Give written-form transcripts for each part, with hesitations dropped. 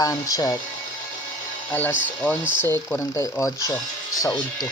time check, alas 11:48 sa udto.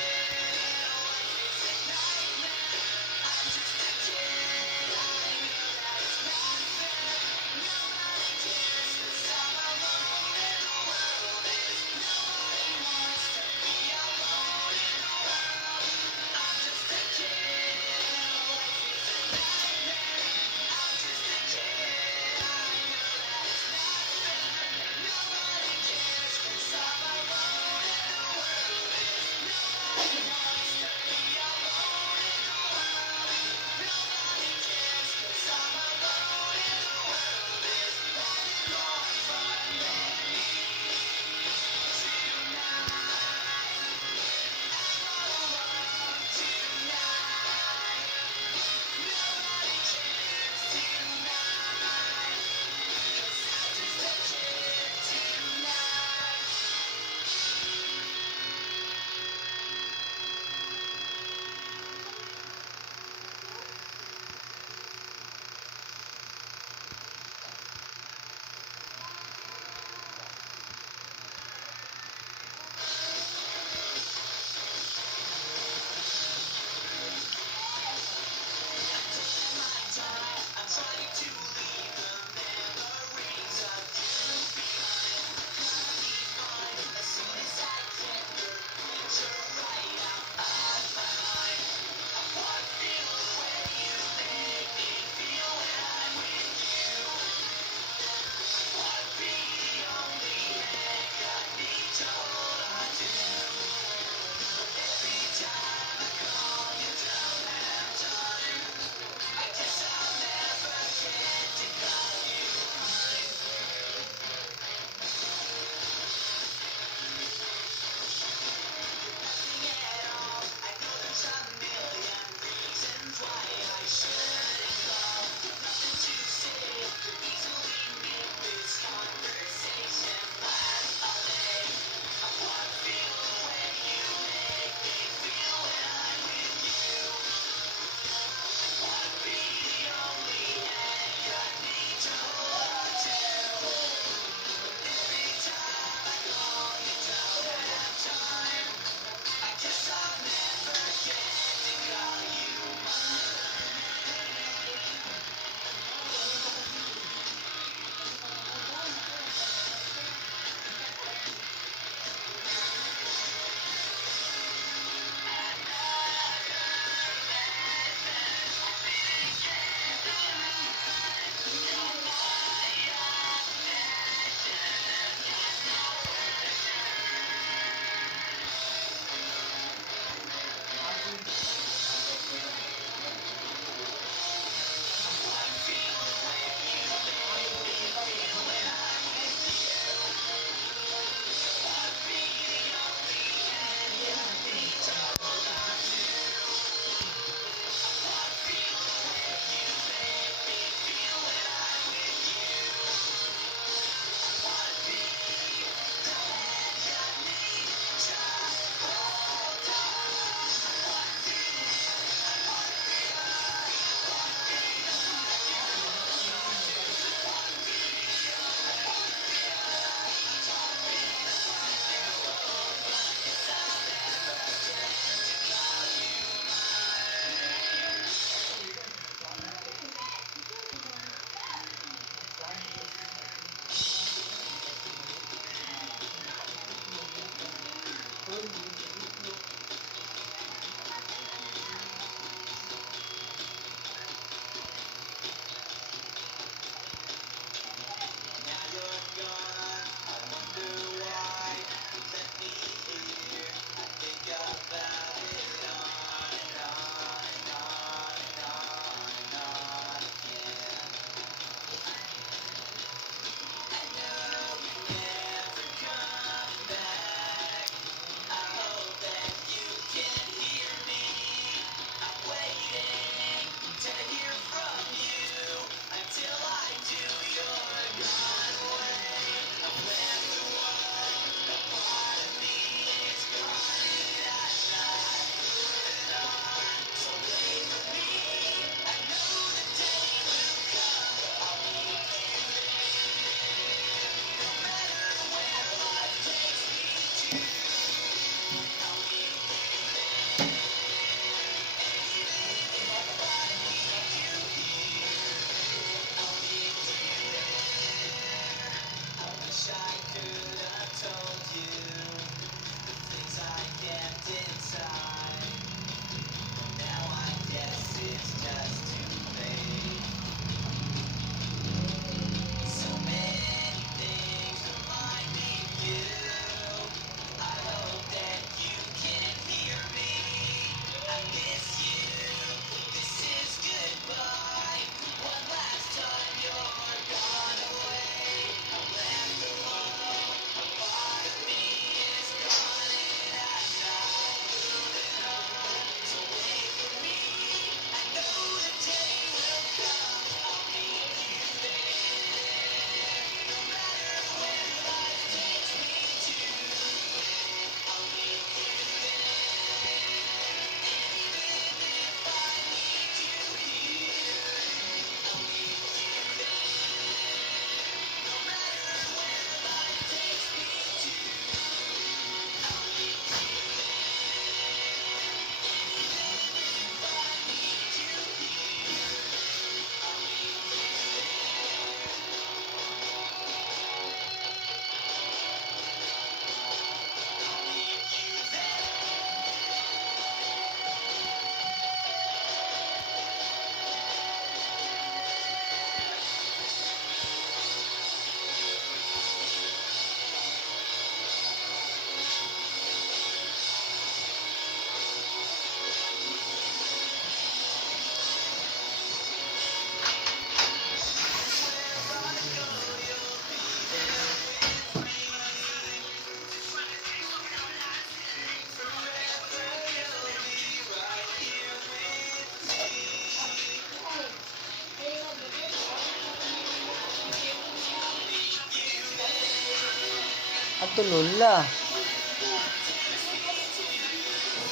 At tulula.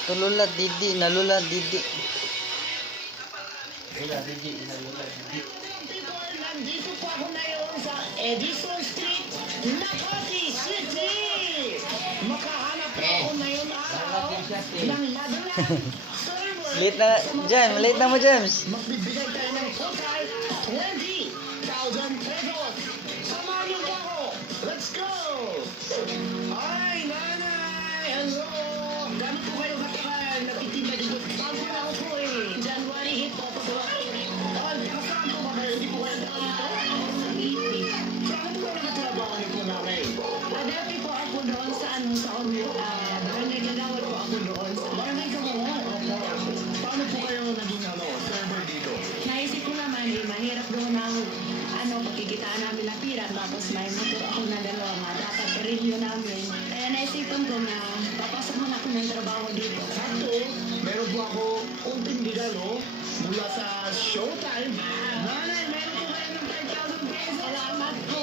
Tulula didi, nalula didi. Lula didi, nalula didi. Nandito po ako ngayon sa Edison Street, Makati City. Makahanap po ako ngayon araw ng madalang server. Late na, James. Late na mo, James. Magbibigay tayo ng total 20,000 pesos. Samahan niyo po ako. Let's go! Ay, nanay! Hello! Gano'n po kayo katagal? Natitinda dito. Saan po ako po eh? January hit po ako sa saan po ba kayo? Hindi po kayo saan po kayo nakatrabaho ni po nanay? Dati po ako doon sa barangay Gagawad po ako doon. Barangay ka mo nga. Paano po kayo naging server dito? Naisip ko naman, mahirap doon ang pagkikitaan namin na pira. Tapos may motor ako na dalawa nga. Dapat review namin. Kaya naisipan ko na papasok mo na ako ng trabaho dito. Sakto, meron po ako unting regalo mula sa Showtime. Nanay, meron po kayo ng 5,000 pesos. Salamat po!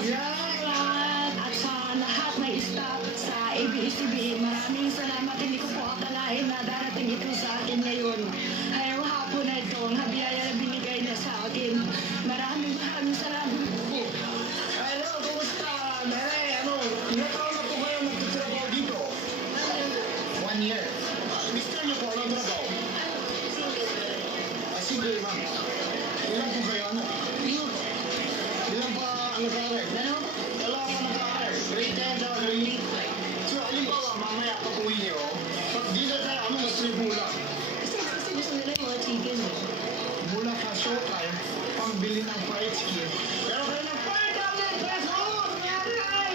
Yeah. Salamat! At sa lahat na staff sa ABS-CBN, maraming salamat. Hindi ko po akalain na darating ito sa akin ngayon. Ngayong hapon na ito, ang biyaya na binigay niya sa akin. Maraming salamat po. Hello, kumusta? Nanay, ilang taon na po kayo nagtatrabaho dito? 1 year. Mister niyo po, anong trabaho? Single ma'am. Ilan po kayo, Ilan pa ang nag-aaral? Dalawa pa nag-aaral. Grade 10 daw, grade 8. So, halimbawa, mamaya pag-uwi niyo, pag dinner tayo, mas tribula. Kasi gusto nila yung mga chicken. Mula sa Showtime, pangbili ng fried chicken. Pero kayo ng 5,000 pesos! Nanay!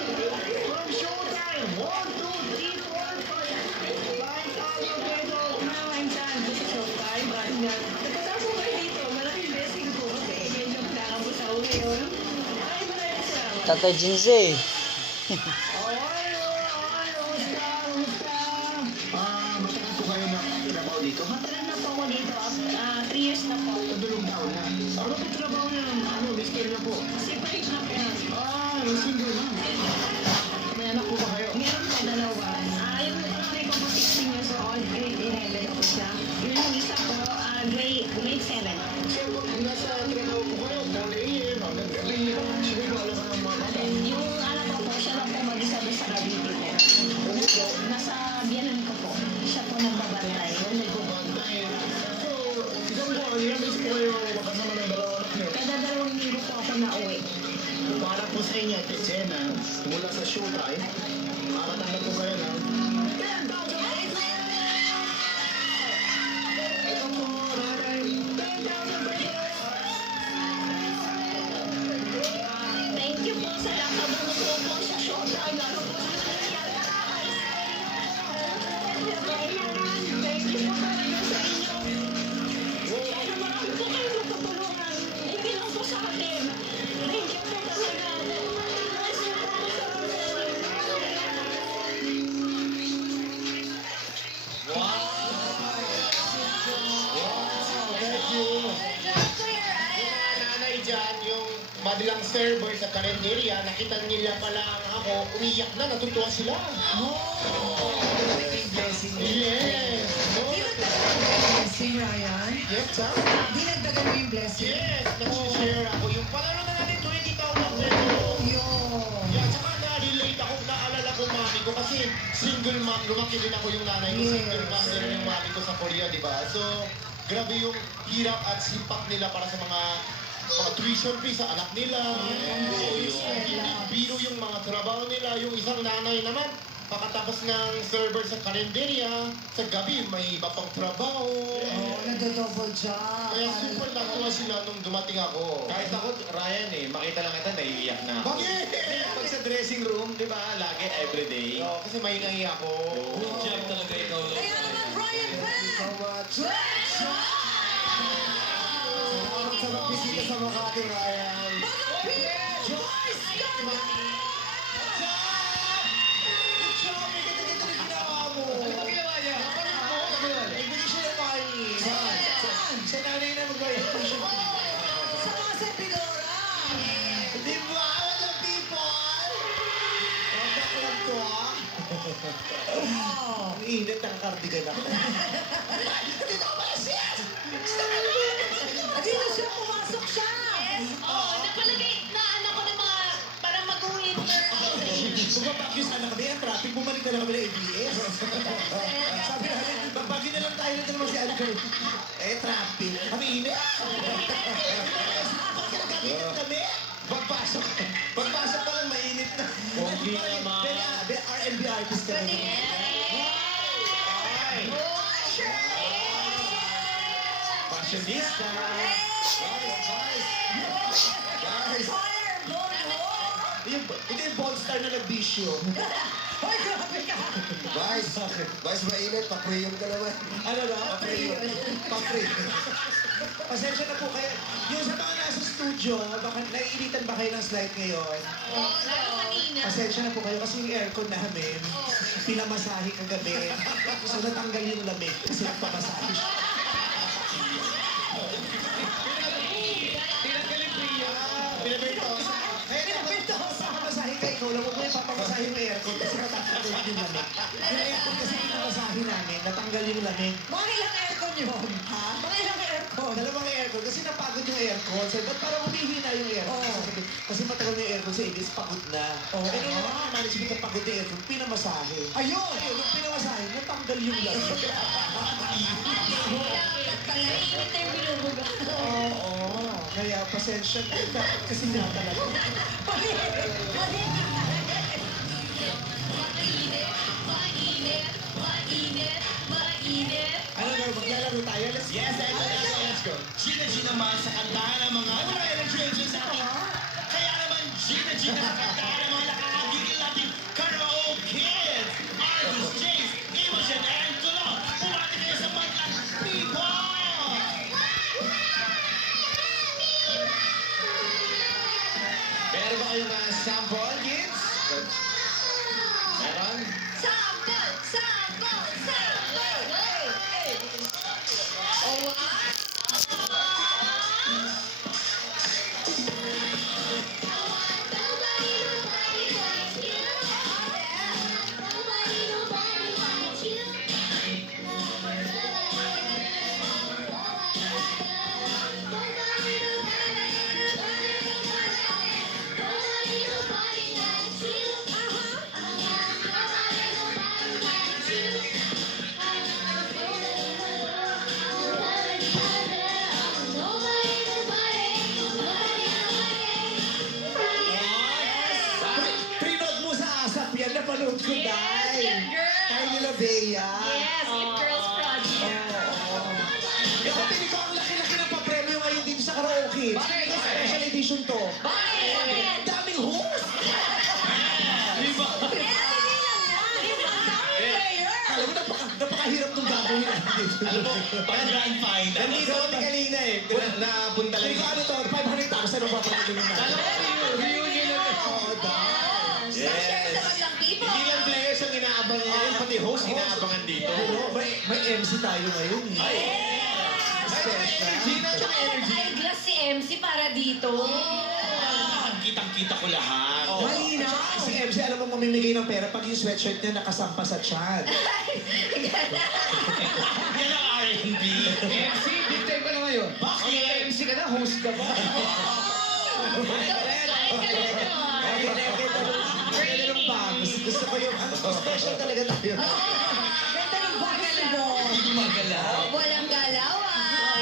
From Showtime, 1, 2, 3, 4, 5. 5,000 pesos! Naman dyan, gusto sa showtime. Nagkasama kayo dito, malaking blessing po kasi medyo nakakapos ako ngayon. Ay, maraming salamat. Tatay Jinze. Matagal po kayo nakatrabaho dito? Matagal na po ako dito, 3 years na po. Kadulong taon na. Ano po trabaho niya? Mister niya po? Separate na po yan. Single na. May anak po ba kayo? Meron po dalawa. Yung panganay ko po 16 years old, grade 11 po siya. Yung isa po, grade 7. So, nasa trabaho po kayo, morning, hanggang gabi. Sige, wala ka ng mga bata. Yung anak ko po, siya lang po mag-isa doon sa Cavite po. Nasa biyanan ko po. Siya po nagbabantay. Hindi ko bantay. So, isang buwan, ilang beses po kayo makasama ng dalawa anak niyo? Kada 2 linggo po ako na-uwi. Para po sa inyo, Tichena, mula sa Showtime, makatanggap po kayo ng 10,000 pesos! Ito po, nanay, 10,000 pesos! Thank you po sa lahat ng tumutulong po sa showtime. Lalo po sa nangyayari. Thank you po talaga sa inyo. Kaya marami po kayo magpapulungan. Hindi lang po sa akin. Thank you po talaga. Bless you po sa Thank you! Yung nanay dyan, yung madalang server sa kalenderya, nakita nila pala ako, umiyak na, natutuwa sila. Blessing. Yes! Blessing, Ryan. Yes, ha? Dinagdagan mo yung blessing. Yes! Nag-share ako. Yung panalo na natin, 20,000 pesos. Yun. Yeah, tsaka na-relate ako, naalala ko mami ko kasi single mom, lumaki din ako yung nanay ko, Yes. single mom din yung mami ko sa Korea, di ba? So, grabe yung hirap at sipak nila para sa mga tuition fee sa anak nila. Hindi biro yung mga trabaho nila. Yung isang nanay naman, pagkatapos ng server sa kalenderya, sa gabi may iba pang trabaho. Oh, nagdo-double job. Kaya super natuwa sila nung dumating ako. Kahit ako, Ryan makita lang kita, naiiyak na ako. Bakit? Pag sa dressing room, di ba, lagi, everyday. Oo, kasi maingay ako. Good job talaga ikaw. Kaya naman, Brian Pan! So much. Salamat sa pagbisita sa Makati, Ryan. Mga Joyce! Sa nanay na mag-tuition fee. Sa mga servidora! Di ba, the people? naka-cardigan ako. Dito ka pala, sis! Dito siya, pumasok siya. Oh, napalagay na anak ko ng mga parang mag-winter. Bumabagyo sana kami, ang traffic, bumalik na lang kami ng ABS. Sabi namin, babagyo na lang tayo nito naman si Aliko. Eh, traffic. Kami init. Bakit ka nagkakita kami? Pagpasok pa lang, mainit na. Pogi naman. R&B artist ka naman. Ay! Fashionista! Guys, ito yung Bold Star na nagbisyo. Ay, grabe ka. Vice, mainit. Pa-prayon ka naman. Ano na? Pa-free. Pasensya na po kayo. Yung sa mga nasa studio, baka naiinitan ba kayo ng slide ngayon? Lalo kanina. Pasensya na po kayo kasi yung aircon namin, pinamasahe kagabi. So natanggal yung lamig kasi nagpamasahe siya. Pinabirtosa. Kaya napapamasahe ka, ikaw lang mo yung papamasahe yung aircon kasi natanggal yung lamig. Yung aircon kasi pinamasahe namin, natanggal yung lamig. Mga ilang aircon yun? Ha? Mga ilang aircon? Dalawang aircon kasi napagod yung aircon. So, ba't parang humihina yung aircon? Oo. Kasi matagal na yung aircon sa Ibis, pagod na. Oo. Eh, nung management na pagod yung aircon, pinamasahe. Ayun! Ayun, nung pinamasahe, natanggal yung lamig. Mainit na yung binubuga. Oo. Kaya pasensya na. Kasi nga talaga. Mainit. Ano na, maglalaro tayo? Let's Let's go. Gina G naman sa kantahan ng mga energy agents natin. Kaya naman Gina G na sa kantahan ng mga nakakagigil natin karaoke kids. Argus, James, Imogen, and Tulo. Pumati kayo sa Madlang People! Meron ba kayong sample, kids? Meron? Sample! Sample! Sample! Oh, wow! Trinod mo sa ASAP yan, napanood ko, Yes, Day. It Girls. Tayo nila, Bea. Yes, It Girls Project. Ako, pinig ko ang laki-laki ng papremyo ngayon dito sa karaoke. Bakit? Special edition to. Bakit? Ang daming host! Alam mo, napakahirap nung gagawin natin. Alam mo, parang grand final. Nandito kami kanina eh. Napunta lang. Hindi ko ano to, 500,000 ang papalagin natin. Reunion na. Oo, Yes. Share sa Madlang People. Hindi lang players ang inaabangan ngayon, pati host inaabangan dito. Oo, may MC tayo ngayon eh. Special. Gina, siya may energy. Eyeglass si MC para dito. Kitang-kita ko lahat. Oh. Malinaw. Si MC, alam mo, mamimigay ng pera pag yung sweatshirt niya nakasampa sa chan. Yan ang R&B. MC, big time ka na ngayon. Bakit? MC ka na, host ka ba? Gusto ko yung special talaga tayo. Ganda ng box mo. Hindi magalaw. Walang galaw ah.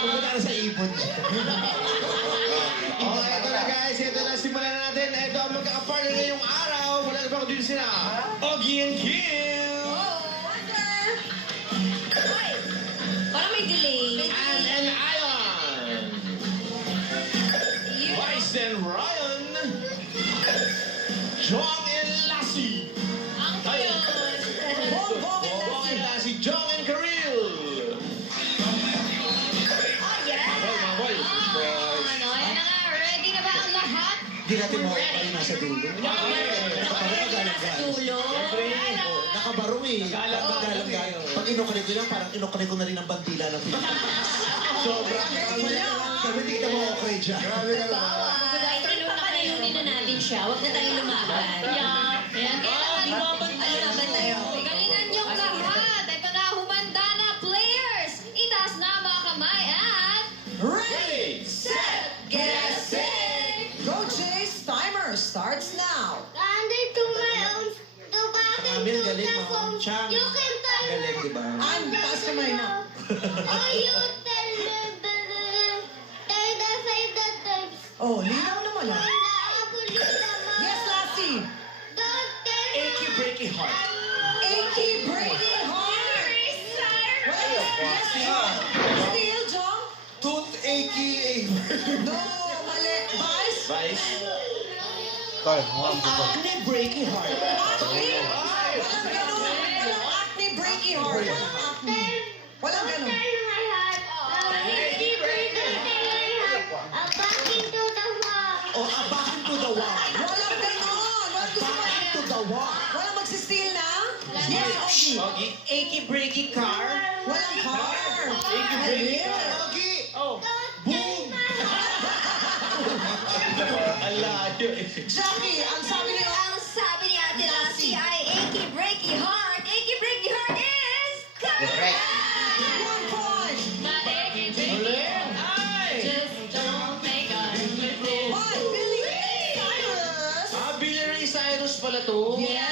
Pumunta na sa ipon. Okay, ito na guys. Ito na, simulan na natin. Ito ang magkakapartner ngayong araw. Wala na ba ako dito sila? Ogie and Kim! Parang may delay. Ann and Ion! Vice and Ryan! Jong and Lassie! Ang cute. Bong and Lassie, Jong and Karil! Oh, yeah. Mga boy. Ano, ayan na nga. Ready na ba ang lahat? Hindi natin mo kayo nasa dulo. Dulo. Nakabarong eh. Nagalang-galang. Pag inukulit ko lang, parang inukulit ko na rin ang bandila ng Pilipinas. Sobrang Sabi, tingnan mo okay dyan. Grabe ka naman. Kahit pinapakalunin na natin siya, huwag na tayong lumaban. Yeah. Ayan, kailangan lumaban tayo. Galingan yung lahat. Chang. You can tell Galing, di ba? An, taas kamay na. Oh, you tell the times. Oh, linaw naman ah. Ako naman. Yes, Lassie. Don't tell Achy breaky heart. Achy, breaking heart. Yes, Jong. Still, Jong? Tooth achy. No, mali. Vice? Vice. Carl, ma'am. Acne breaky heart. Acne? Walang ganun. Walang acne, breaking heart. Walang acne. Walang ganun. my heart. He breaking my heart. Back into the wall. O, abakin to the wall. Walang ganun. Walang gusto mo. Abakin to the wall. Walang magsisteal na? Yes, Ogie. Ogie, achy breaky car. Walang car. Achy breaky car. Ogie. Oh. Boom. Alayo eh. Jackie, ang sabi niyo, Ang sabi ni Ate Lassie ay achy breaky heart. Achy breaky heart is correct. 1 point. Ulit. Ay. Why? Billy Cyrus. Billy Ray Cyrus pala to. Yeah.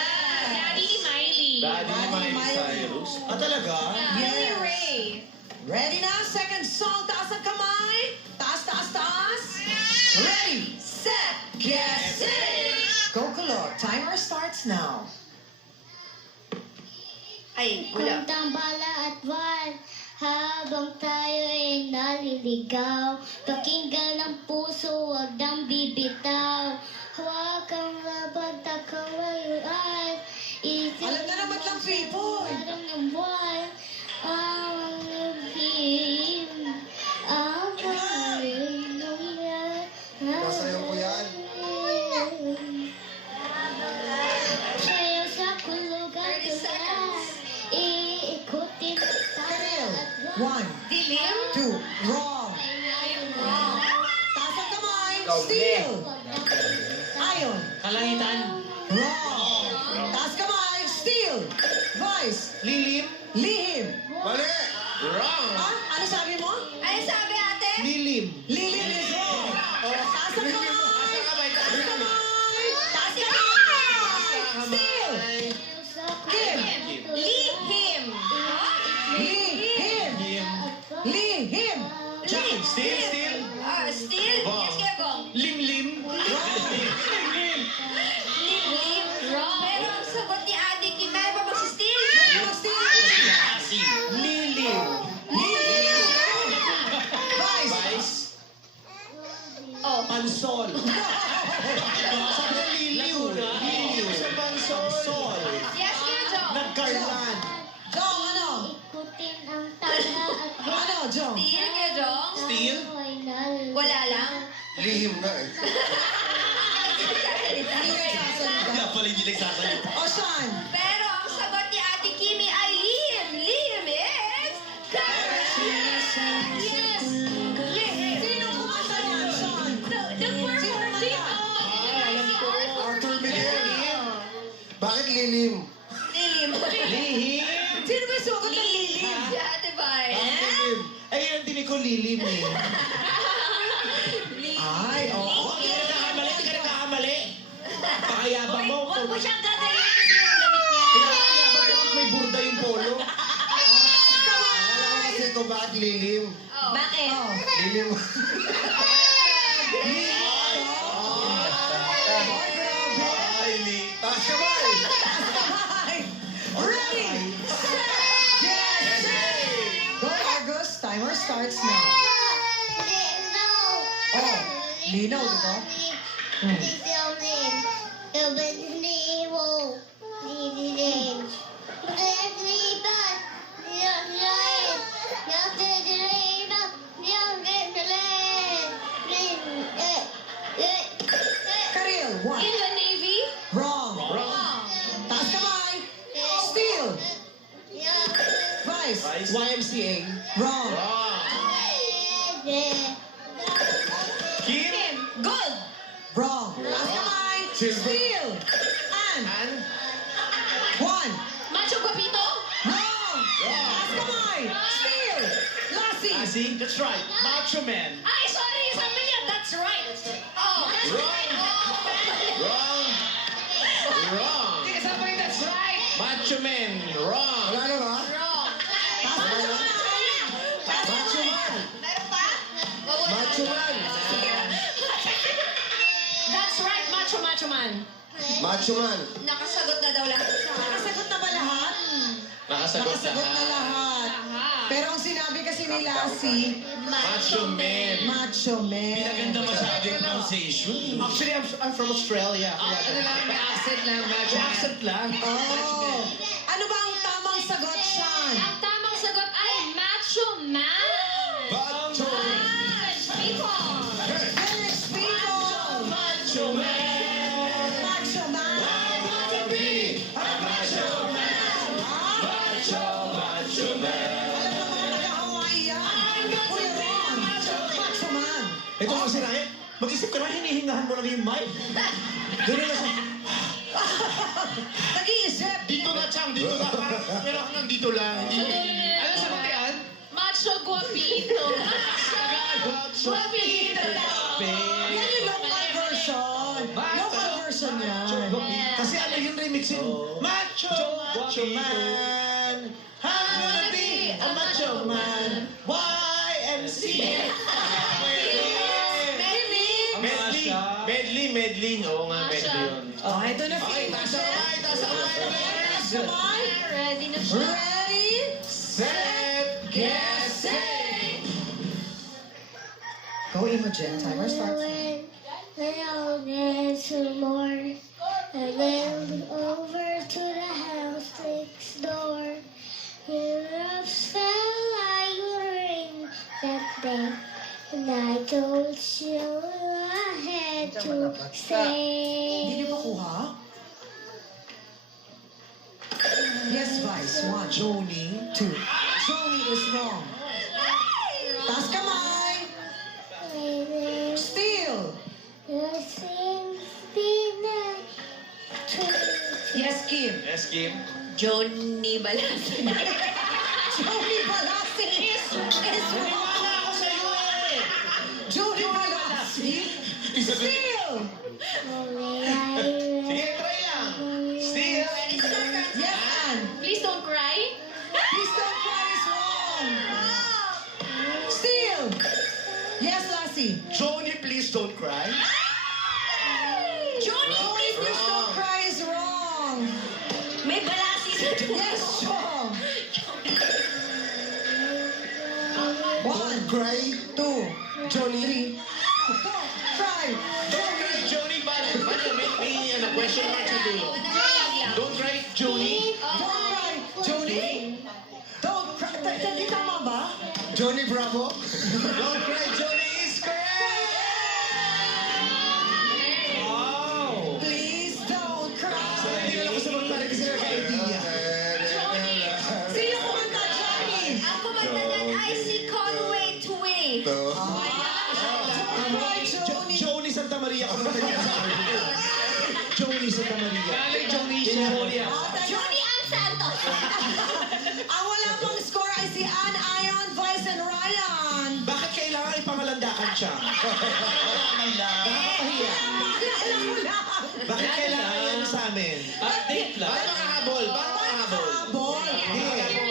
Daddy ni Miley Cyrus. Ah, talaga? Yes. Ready na? Second song. Taas ang kamay. Taas, taas, taas. Ready, set, get, set. Go, Kulot. Timer starts now. Ay, wala. Bala at wal, habang tayo ay naliligaw. Pakinggan ang puso, wag nang bibitaw. Huwag kang mapagtakawayuan. Alam na naman lang, people. Parang ng buwan, ang nabim, ang paharin ng yan. Nasayaw ko yan. Sayaw sa kulog at ulan, iikutin ang Karel. tala at 1, 2, wrong. Taas ang kamay. Steal. Ayon. Kalangitan. Wrong. Taas kamay. Steal. Vice. Lilim. Lihim. Mali! Wrong. Ah, ano sabi mo? Ay, sabi ate? Lilim. Lihim is wrong. Taas ang kamay. Asa kamay? Taas kamay. Taas kamay. Steal. Kim. Lihim. Lihim. Lihim. John. Still. Still? Wow. Yes, kaya gong. Lim. Lim. Wrong. Pero ang sagot ni Ate Kim, may pa mag-steal? Lilim. Lihim. Vice. Vice. Oh. Pansol. Sabi na liliw. Liliw. Sa pansol. Yes, kaya Jong. Nagkarlan. Jong, ano? Ikutin ang tala at Ano, Jong? Steal kaya Jong? Steal? Wala lang. Lihim na eh. Hindi nagsasalita. Kaya pala hindi nagsasalita. O, Sean. Pero ang sagot ni Ate Kimi ay lihim. Lihim is correct. Yes. Lihim. Sino kumanta yan, Sean? The purple team. Arthur Miguel. Bakit lilim? Lihim. Lihim. Sino ba sugot ng lilim? Si Ate Bay. Lilim. Ay, yun ang tinig ko lilim eh. Ay, oo. Hindi ka nagkakamali. Pakayabang mo. Huwag mo siyang gagawin kasi yung damit niya. Pinakayabang bakit may burda yung polo. Alam ko kasi ito bakit lilim. Oh. Bakit? Oh. Lilim. Ay, li. Taas kamay! Hi. Ready, set, get, set. Go, Argus. Timer starts now. Oh, linaw, di ba? Karel, 1. In the Navy? Wrong. Taas kamay. Steal. Vice. YMCA. Wrong. Kim. Good. Wrong. Taas kamay. Steal. Ann. 1. Macho Guapito? Wrong. Taas kamay. Steal. Lassie. See? That's right. Macho Man. Ay, sorry. Sabi niya, that's right. Oh. That's right. Wrong. Hindi ka sabay, that's right. Macho Man. Macho Man. Macho Man. Nakasagot na daw lahat siya. Nakasagot na ba lahat? Nakasagot na lahat. Pero ang sinabi kasi ni Lassie, Macho Man. Macho Man. Pinaganda masyado yung pronunciation. Actually, I'm from Australia. Ano lang, may accent lang, Macho Man. Accent lang. Oh. Ano ba ang tamang sagot, Sean? Ang tamang sagot ay Macho Man. Macho Man. Village people. Village people! Macho Man. Macho Man! I wanna be a macho man. Macho Man. Alam ng mga taga-Hawaii yan. Kuya Ron, Macho Man. Ito kasi Ryan, mag-isip ka na, hinihingahan mo lang yung mic. Ganun na siya. Nag-iisip. Dito na, Chang. Dito na. Pero ako nandito lang. Ano sa butian? Macho Guapito. Macho Guapito. Yan yung local version. Local version yan. Kasi ano yung remix yun? Macho, macho man. I wanna be a macho man. YMCA. Medley. Oo nga, medley yun. Oh, ito na Okay, famous. taas ang mic. Ready na siya. Ready? Set, get, set. Go, Imogen. Timer starts. When I get some more, I went over to the house next door. Your drops fell like rain that day, and I told you I had to Hindi stay. niyo pa kuha? Yes, Vice. 1. Joni. 2. Joni is wrong. Taas kamay. Steal. Yes, Kim. Yes, Kim. Johnny Balasag. Joni Balasi is wrong. Joni Balasi. Steal. Sige, try lang. Still. Yes, Ann. Please don't cry. Please don't cry is wrong. Steal. Yes, Lassie. Joni, please don't cry. Joni, please don't cry is wrong. May balasi sa Yes, wrong. 1, Cry. 2, Joni. 3, 4, 5. Don't cry, Joni. May question mark sa dulo. Don't cry, Joni. Don't cry, Joni. Don't cry. Hindi tama ba? Johnny Bravo. Don't cry, Johnny is correct. Wow. Please don't cry. Hindi na lang ko sa magpalik kasi nagka-idea. Sino kumanta, Johnny? Ang kumandanan ay si Conway Tway. Don't cry, Joni. Joni Santa Maria ka magpalik sa akin. Joni Santa Maria. Galing Joni siya. Johnny Ann Santos. Ang wala pang score ay si Ann, Ion, Vice, and Ryan. Bakit kailangan ipangalandakan siya? Nakakahiya. Alam mo lang. Bakit kailangan yan sa amin? Update lang. Ba't makahabol? Ba't makahabol? Habol.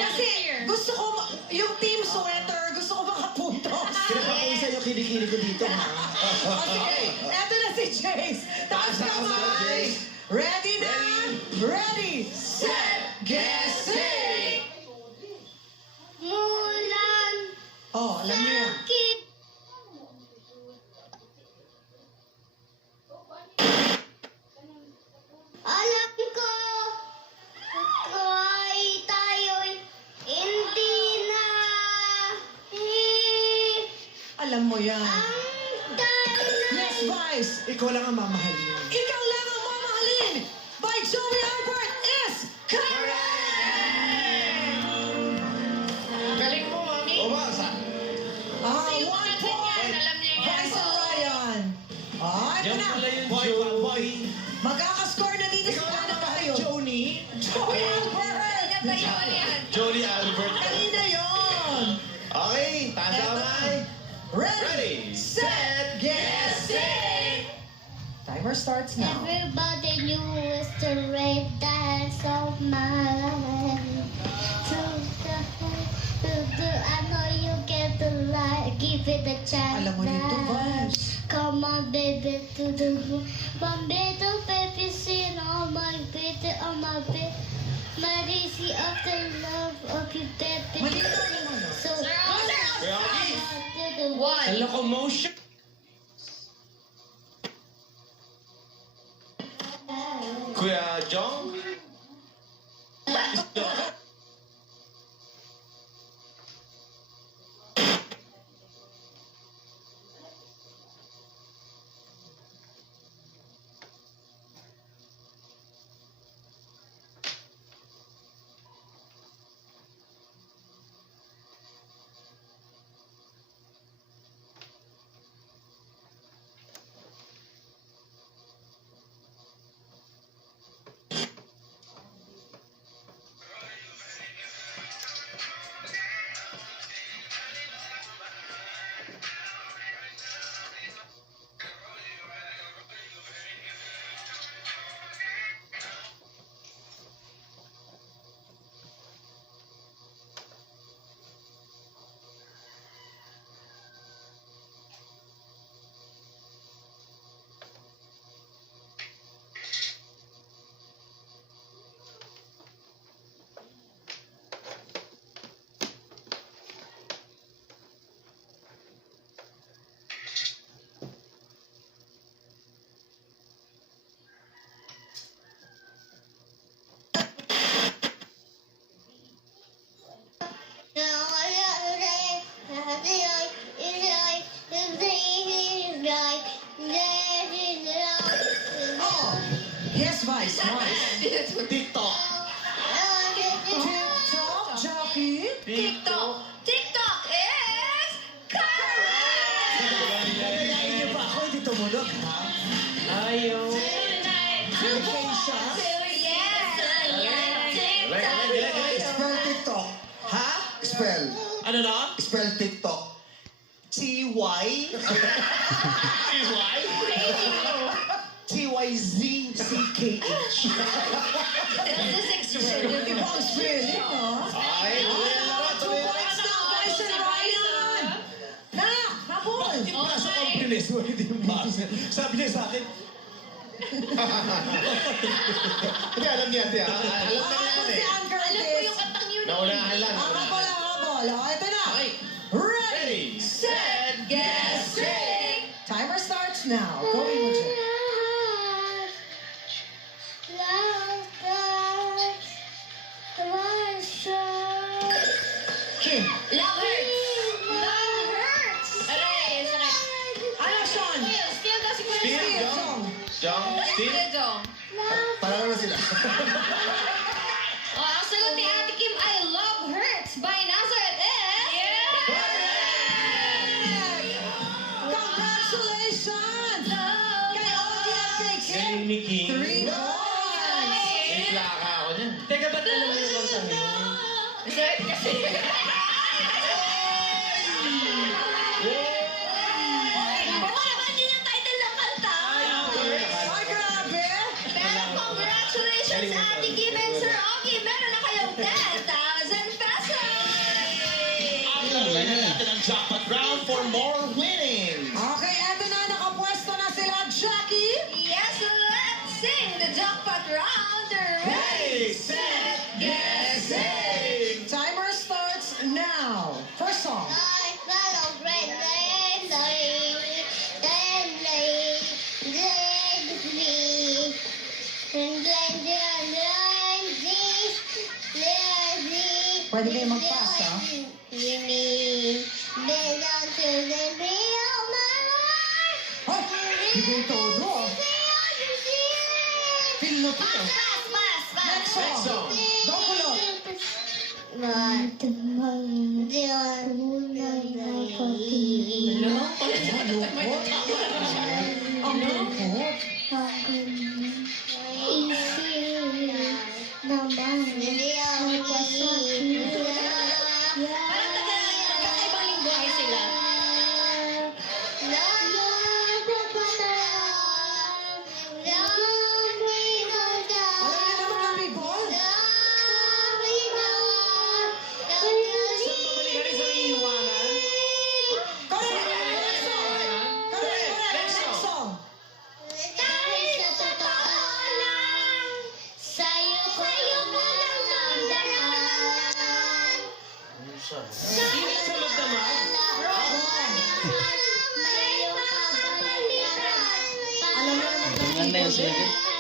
Kasi gusto ko, yung team sweater, gusto ko makapuntos. Pinapakuli sa'yo kilikili ko dito, ha? Okay, eto na si Chase. Taas kamay. Ready na? Ready, set, get, sing. Mulan, Oh, alam niyo yan. sakit. Alam ko, ako ay tayo'y hindi na Alam mo yan. ang dahil Yes, Vice. Ikaw lang ang mamahalin. Ikaw lang ang mamahalin by Joey Albert is correct! Galing mo, mami. O ba? Sa? 1 point. Alam niya yan. Vice and Ryan. Ito Yan na. pala yung Boy, Joe. boy. Magkakascore na dito Ikaw sa lang na ang tayo. Joni. Joey Albert! Johnny Albert. Kanina yun. Okay, taas ang kamay. Ready, Ready, set, get, sing. Timer starts now. everybody knew it's the red dance of mine. I know you get the light, give it a chance. Alam mo dito, now. Vice. Come on, baby, to the moon. Come, baby, Marisi of the love of you that Mali na naman, no? so Rocky. to the A locomotion. Kuya Jong? Oh, yes, Vice, Vice. TikTok. TikTok, Jackie. TikTok. TikTok is correct! Nagagain niyo pa ako, hindi tumunog, ha? Ayaw. Vacation. Spell TikTok. Ha? Spell. Ano na? Spell TikTok. T-Y. T.Y.? T-Y-Z-C-K-H. Ibang spelling, no? Ay, tuloy ang laro, tuloy ang laro. Points na, Vice and Ryan. Nak, habol. Nasa compulis mo, hindi yung base. Sabi niya sa akin, Hindi, alam niya, ate. Alam na niya Habol si eh. Ann Curtis. Naunahan lang. Ang habol, ang habol. O, ito na. Okay. Ready, Set, guess, sing. Timer starts now. Go, Imogen. Kim. Love hurts! Love hurts! Aray, sakit. Ano, Sean? Still daw si Kuya Still, Steve. Jong? Jong? Steve? Kuya Jong. para naman sila. Oh, ang sagot ni Ate Kim ay Love Hurts by Nazareth is... Congratulations! Kay Ogie at kay Kim. Galing ni King. 3 points. May plaka ako niyan. Teka, ba't alam mo yung kanta mo? Sorry kasi... Baka naman yun yung title ng kanta. Ay, grabe! Pero congratulations, Ate Kim and Sir Ogie. Meron na kayong 10,000 pesos! Ang laruin na natin ang jackpot round for more winning. Okay, eto na. Nakapwesto na sila, Jackie. Yes, let's sing the jackpot round. Ready, set, guess, sing! Timer starts now. First song. Pwede kayo mag-pass, ha? Ay, bigay todo, ah. Feel no to, ah. Next song. Go, Kulot. Ang lungkot. Parang magkakaibang lingwahe sila. Alam niyo naman ang people? Correct! Next song. Correct, correct. Next song.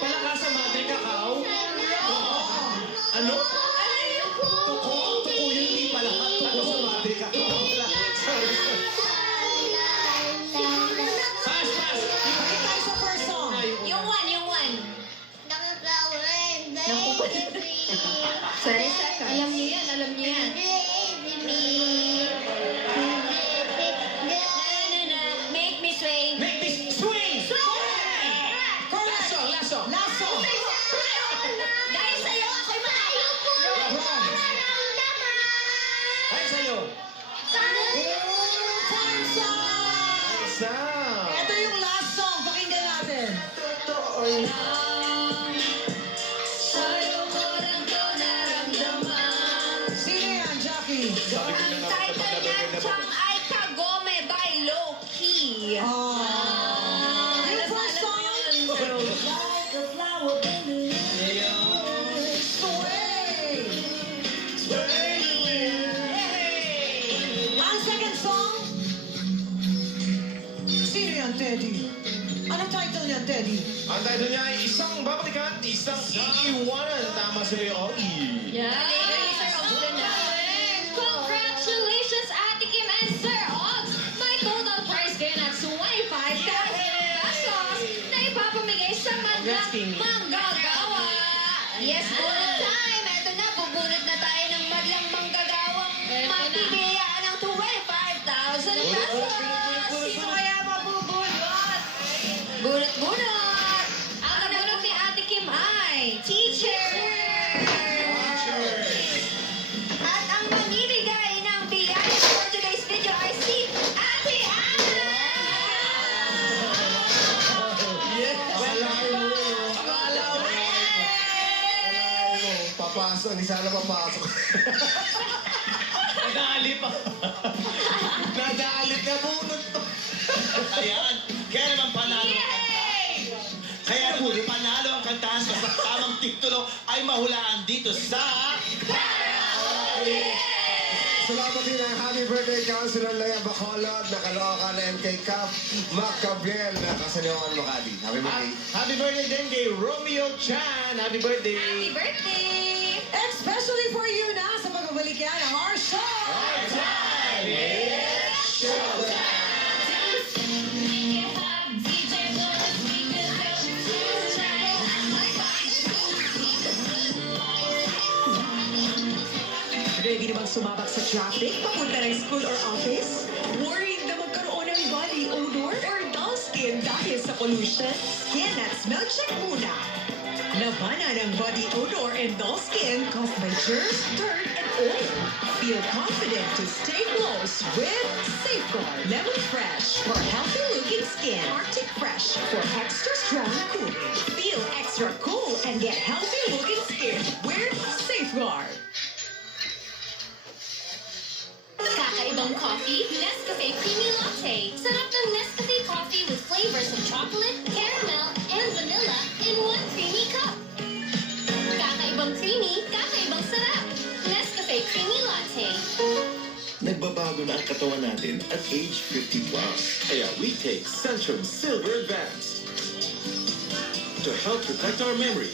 Palaka sa Madre Cacao? Ano? Tuko yun, hindi pala. Tuko sa Madre Cacao. Sorry. Pass, pass! Okay, tayo sa first song. Yung one. Sorry, second. Alam niyo yan. Make me swing. Make me swing! Correct. Last song. Last song. Dahil sa'yo, ako'y malayo po. Ay, sa'yo. Time's up! Sam! Ito yung last song. Pakinggan natin. Sa'yo ko lang to naramdaman. Sino yan, Jackie? Ang title niyan, Chang, ay Kagome by Low-Key. Oh. Yung first song? Like a flower baby. Sway! Ang second song? Sino yan, Teddy? Anong title niyan, Teddy? Ang title niya ay Isang Babalikan, Isang Iiwanan. Tama sa iyo, Oli. Congratulations, Ate Kim and Sir Ogs! May total prize kayo na 25,000 pesos na ipapamigay sa Congrats, King. manggagawa. Yes, bunot time! Ito na, bubunot na tayo ng madlang manggagawang mapibiyaan ng 25,000 pesos! Sino kaya mabubunot? Bunot! Ang nabunot ni Ate Kim ay Teacher! At ang mamimigay ng biyaya for today's video ay si Ate Ana! Papasok, hindi sana papasok. Nagalit pa. Nagalit na bunot to. Ayan, kaya naman panalo. Kaya naman panalo ang kantahan sa tamang titulo ay mahulaan dito sa... Salamat din ang happy birthday, Councilor Lea Bacolod, nakaloka na MK Cup, Mac Gabriel, na Kasanyawan Makati. Happy birthday. Happy birthday din kay Romeo Chan. Happy birthday. Happy birthday! Especially for you na sa pagbabalik yan ng our show! Ready na bang sumabak sa traffic papunta ng school or office? Worried na magkaroon ng body odor or dull skin dahil sa pollution? Skin at smell check muna. Labanan ang body odor and dull skin caused by germs, dirt, and oil. Feel confident to stay close with Safeguard Lemon Fresh for healthy-looking skin. Arctic Fresh for extra strong cooling. Feel extra cool and get healthy-looking skin with Safeguard. Kakaibang coffee, Nescafe Creamy Latte. Sarap ng Nescafe coffee with flavors of chocolate, caramel, and vanilla in one creamy cup. Kakaibang creamy, kakaibang sarap. Nescafe Creamy Latte. Nagbabago na ang katawan natin at age 50 plus. Kaya we take Centrum Silver Advance to help protect our memory,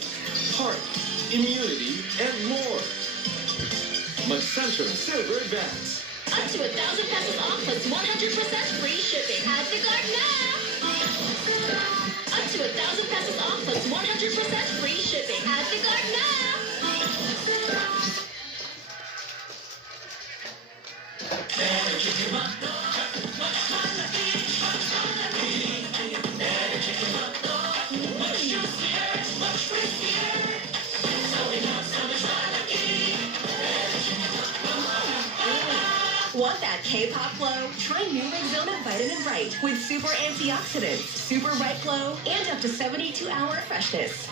heart, immunity, and more. Mag-Centrum Silver Advance. Up to 1,000 pesos off plus 100% free shipping. At the card now! Up to 1,000 pesos off plus 100% free shipping. At the card now! Want that K-pop glow? Try new Rexona Vitamin Bright with super antioxidants, super bright glow, and up to 72-hour freshness.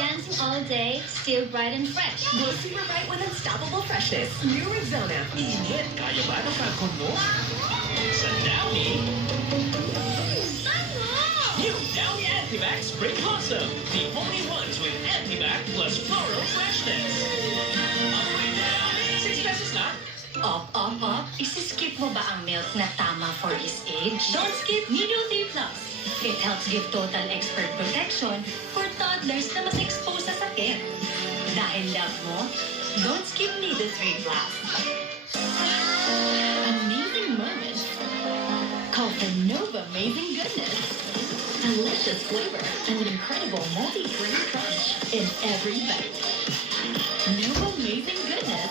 Dancing all day, still bright and fresh. Glow super bright with unstoppable freshness. New Rexona. Init, kaya ba ng falcon mo? Sa Downy, new Downy Antibac Spring Blossom. The only ones with Antibac plus floral freshness. Amoy Downy! 6 pesos na. Op. Isiskip mo ba ang milk na tama for his age? Don't skip Nido 3 Plus. It helps give total expert protection for toddlers na mas exposed sa sakit. Dahil love mo, don't skip needle 3 Plus. Amazing moments call for Nova Amazing Goodness. Delicious flavor and an incredible multi-grain crunch in every bite. Nova Amazing Goodness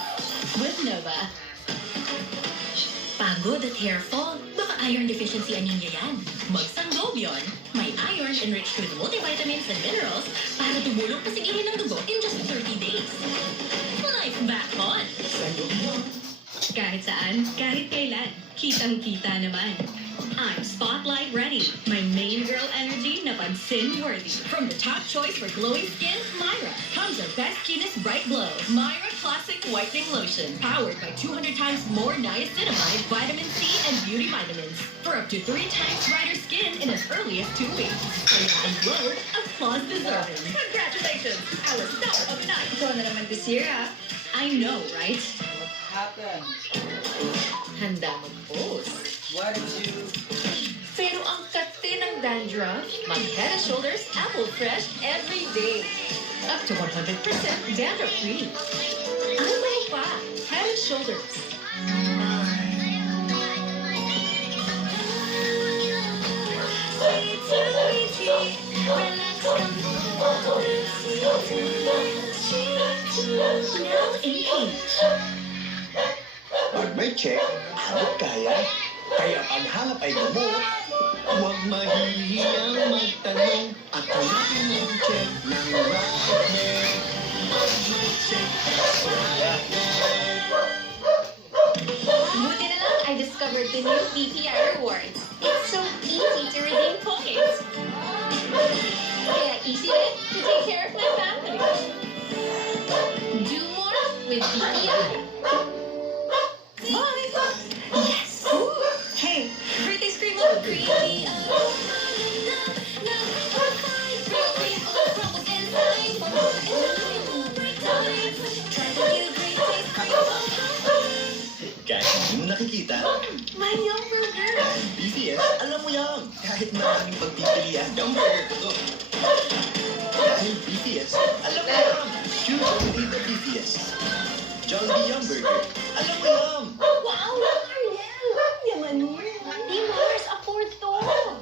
with Nova. Pagod at hair fall? Baka iron deficiency anemia yan. Magsangobion. May iron enriched with multivitamins and minerals para tumulong pasigilin ng dugo in just 30 days. Life back on! Kahit saan, kahit kailan, kitang-kita naman. I'm Spotlight Ready. My main girl energy na pansin-worthy. From the top choice for glowing skin, Myra, comes our best keenness bright glow. Myra Classic Whitening Lotion. Powered by 200 times more niacinamide, vitamin C, and beauty vitamins. For up to 3 times brighter skin in as early as 2 weeks. Kaya ang glow, applause deserving. Congratulations! Our star of the night. Ikaw na naman this year, ah. I know, right? Happened? Handa mag-post. What did you... Pero ang kate ng dandruff, mag-Head & Shoulders Apple Fresh every day. Up to 100% dandruff-free. Ano pa? Head & Shoulders. Now in peach. Pag may check, abot kaya. Kaya paghanap ay gamot, huwag mahihiyang magtanong at hanapin ang check ng Radnet. Mag-check sa Radnet. Buti na lang, I discovered the new BPI Rewards. It's so easy to redeem points. Kaya easy rin to take care of my family. Do more with BPI. Bye! Yes! Hey, birthday scream of creamy. Kahit hindi mo nakikita, My young burger! dahil BVS, alam mo yan. Kahit maraming pagpipilian, yung burger ko to. Dahil BVS, alam mo yan. Choose only the BVS. Jollibee Yum Burger, alam mo yan. Wow! Ariel! Yaman mo! Di Mars, afford to!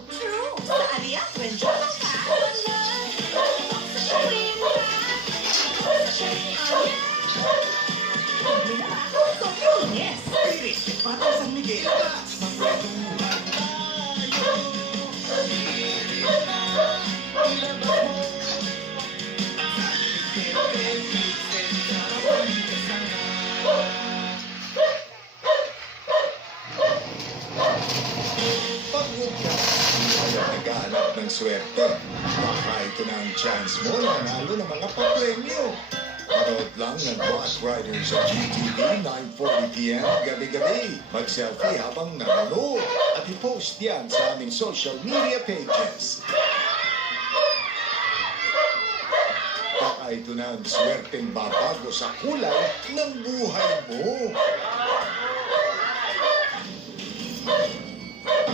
True! Sa Aria, kwento lang ka! Yes! Spirit, Batang San Miguel. Magpatuhan tayo. Ilabas mo. Pagod ka, kaya naghahanap ng swerte. Baka ito na ang chance mo na nanalo ng mga papremyo. Manood lang ng Rock Riders sa GTV 9:40 p.m. gabi-gabi. Mag-selfie habang nanonood at i-post yan sa aming social media pages. Baka ito na ang swerteng babago sa kulay ng buhay mo.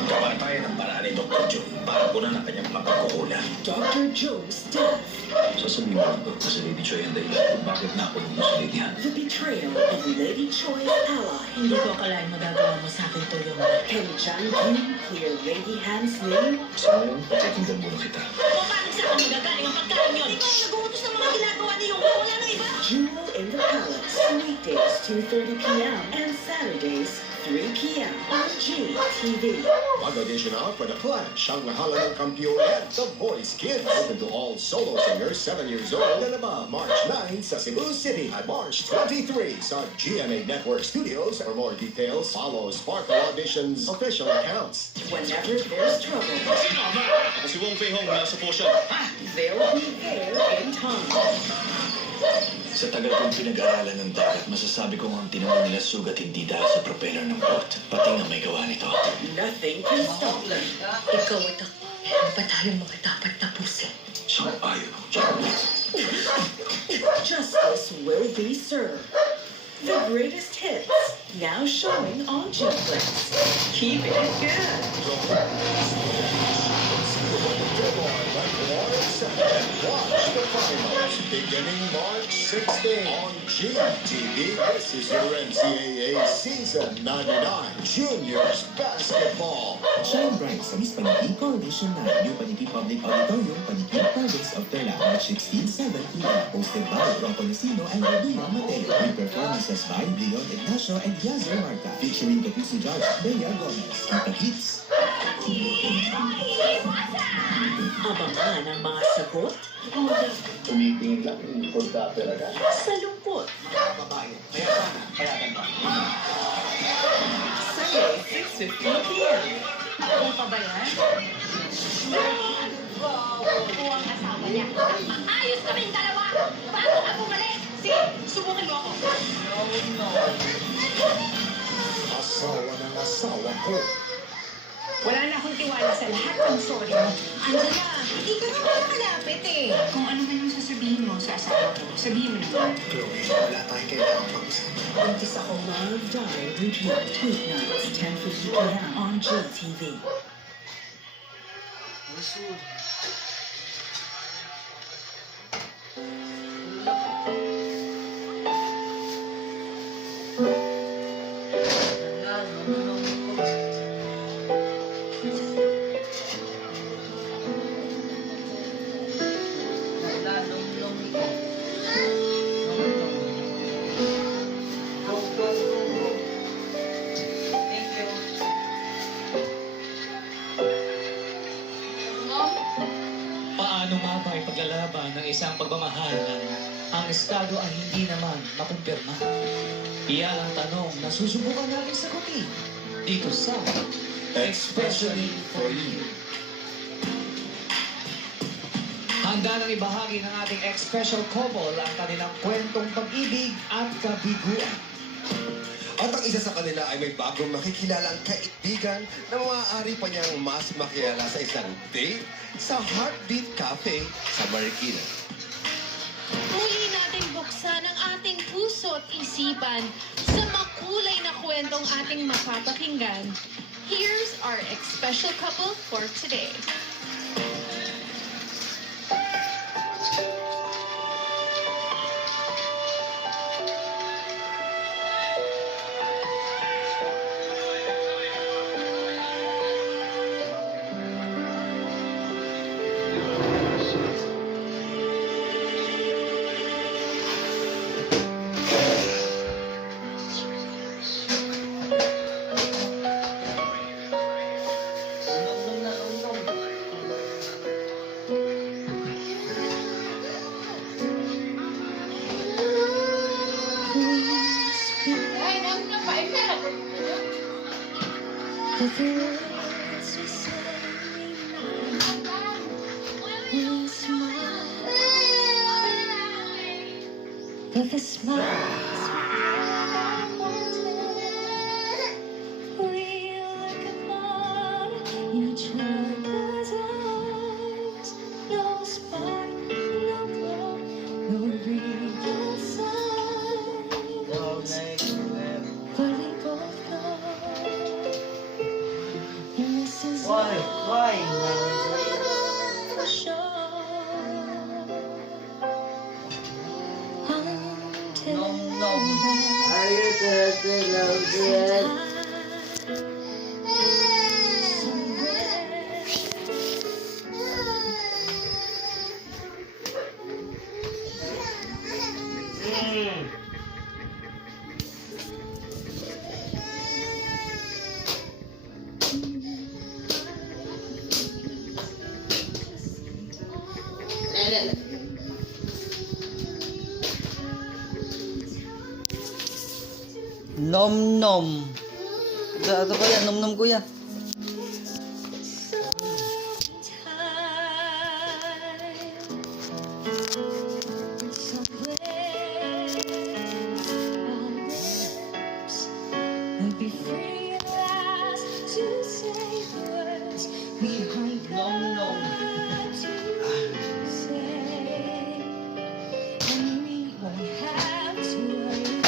Kamatay ng paraan ni Dr. Joe para punan ang kanyang mapagkukulang. Dr. Joe's death. Sasabihin mo lang doon sa Lady Choi ang dahilan kung bakit nakulong mo si Lady Han. The betrayal of Lady Choi's ally. Hindi ko akalain magagawa mo sa akin to yung... Can John King clear Lady Han's name? Sa ngayon, pakikinggan muna kita. O paano sa akin magagaling ang pagkain yun? Ikaw ang nag-uutos ng mga ginagawa niyong wala na iba! Jewel in the Palace. Weekdays 2:30 p.m. and Saturdays 3 p.m. on GTV. Mag-audition na for The Flash, ang lahala ng kampiyon, The Voice Kids. Open to all solo singers 7 years old and above. March 9 sa Cebu City at March 23 sa GMA Network Studios. For more details, follow Sparkle Audition's official accounts. Whenever there's trouble, Sino ba? Ako si Wong Fei Hong mula sa Potion. Ha? they'll be there in time. Sa tagal kong pinag-aralan ng dagat, masasabi ko ang tinawa nila sugat hindi dahil sa propeller ng boat. Pati nga may gawa nito. Nothing can stop them. Ikaw at ako, ang batalyon mo dapat tapusin. Sang-ayon ako dyan. Justice will be served. The greatest hits, now showing on Netflix. Keep it good. More excited. Watch the finals beginning March 16 on GTV. This is your NCAA Season 99 Juniors Basketball. Shine bright sa Miss Paniki Coronation Night, New Paniki Public Auditorium, Paniki, Province of Tala, March 16, 7 p.m. Hosted by Ron Colisino and Rodina Mateo. With performances by Leon Ignacio and Yazir Marta. Featuring Kapuso Judge, Bea Gomez. Kita Hits. Abangan ang mga sagot Tumitingin lang, importa talaga. sa lungkot. Babae. Kaya sana, kaya ganda. Sunday, 6:15 p.m. Ano pa ba yan? Oo, ang asawa niya. Ayos kaming dalawa! Bago ka bumalik! Sige, subukan mo ako. Asawa ng asawa ko. Wala na akong tiwala sa lahat ng sorry mo. Angela, hindi ka naman malapit eh. Kung ano man yung sasabihin mo sa asawa ko, sabihin mo naman. Chloe, wala tayong kailangan pag-usapan. Umpisa ko Love, Die, Repeat, weeknights, 10:50 p.m. on GTV. Paano nga ba ipaglalaban ng isang pagmamahalan ang estado ay hindi naman makumpirma? Iyan ang tanong na susubukan natin sagutin dito sa Especially for You. Handa nang ibahagi ng ating ex-special couple ang kanilang kwentong pag-ibig at kabiguan. At ang isa sa kanila ay may bagong makikilalang kaibigan na maaari pa niyang mas makilala sa isang date sa Heartbeat Cafe sa Marikina. Muli natin buksan ang ating puso at isipan sa makulay na kwentong ating mapapakinggan. Here's our ex-special couple for today. With a smile, we look upon each other's eyes. No spark, no glow, no real signs. But we both know, and this is all for sure. Nom nom. Ito ba yan? Nom nom kuya. Be free at last to say the words we don't know to say, and we won't have to worry.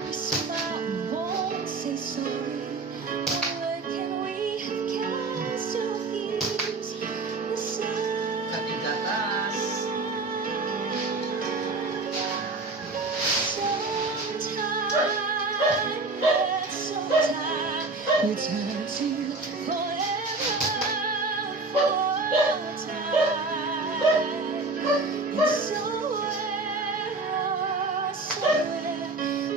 We smile and won't say sorry. We're working Eternity forever for time. It's somewhere,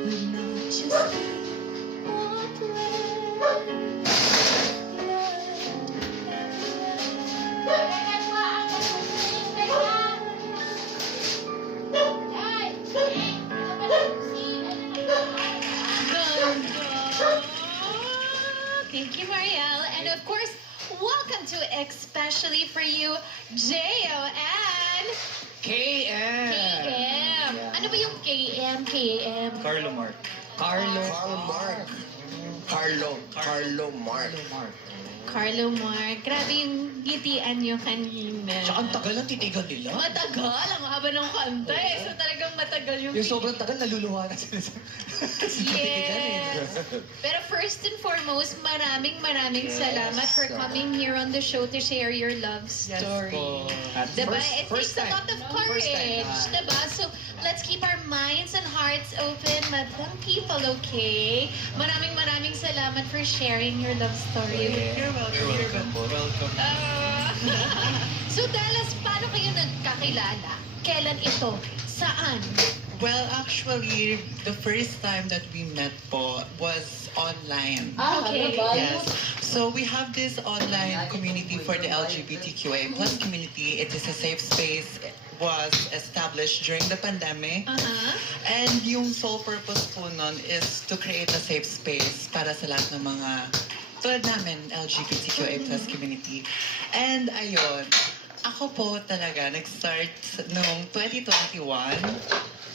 but not just one Thank you, Marielle. And of course, welcome to Especially for You, J.O. and KM. KM. Ano ba yung KM? KM? Carlo Mark. Carlo. Carlo Mark. Carlo Mark. Grabe yung gitian nyo kanina. Tsaka ang tagal ng titigan nila. Matagal. Ang haba ng kanta eh. So talagang matagal yung Yung sobrang tagal, naluluha na sila sa Yes. Pero first and foremost, maraming salamat for coming here on the show to share your love story. Diba? It takes a lot of courage. Diba? So, let's keep our minds and hearts open, madlang people, okay? Maraming salamat for sharing your love story. You're welcome po. Welcome. So, Dallas, paano kayo nagkakilala? Kailan ito? Saan? Well, actually, the first time that we met po was online. Okay. Yes. So we have this online community for the LGBTQA plus community. It is a safe space. It was established during the pandemic. And yung sole purpose po nun is to create a safe space para sa lahat ng mga tulad namin, LGBTQA plus community. And ayun, ako po talaga nag-start noong 2021.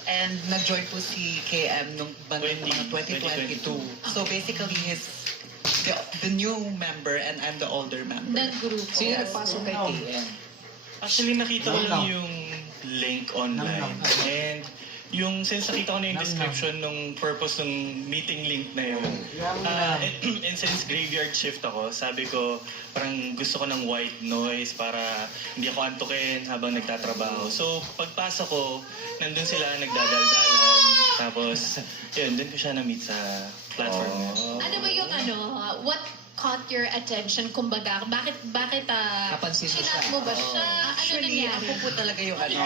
And nag-join po si KM nung bandang mga 2022. So basically, he's the new member and I'm the older member. Nag-group. Sino nagpasok kay KM? Actually, nakita ko lang yung link online. And yung since nakita ko na yung description nung purpose ng meeting link na yun. And since graveyard shift ako, sabi ko parang gusto ko ng white noise para hindi ako antukin habang nagtatrabaho. So pagpasok ko, nandun sila nagdadaldalan. Tapos, yun, dun ko siya na-meet sa platform na yun. Ano ba yung what caught your attention? Kumbaga, bakit Napansin mo sinat siya? mo ba siya? Ano Actually, nangyari? ako po talaga yung ano.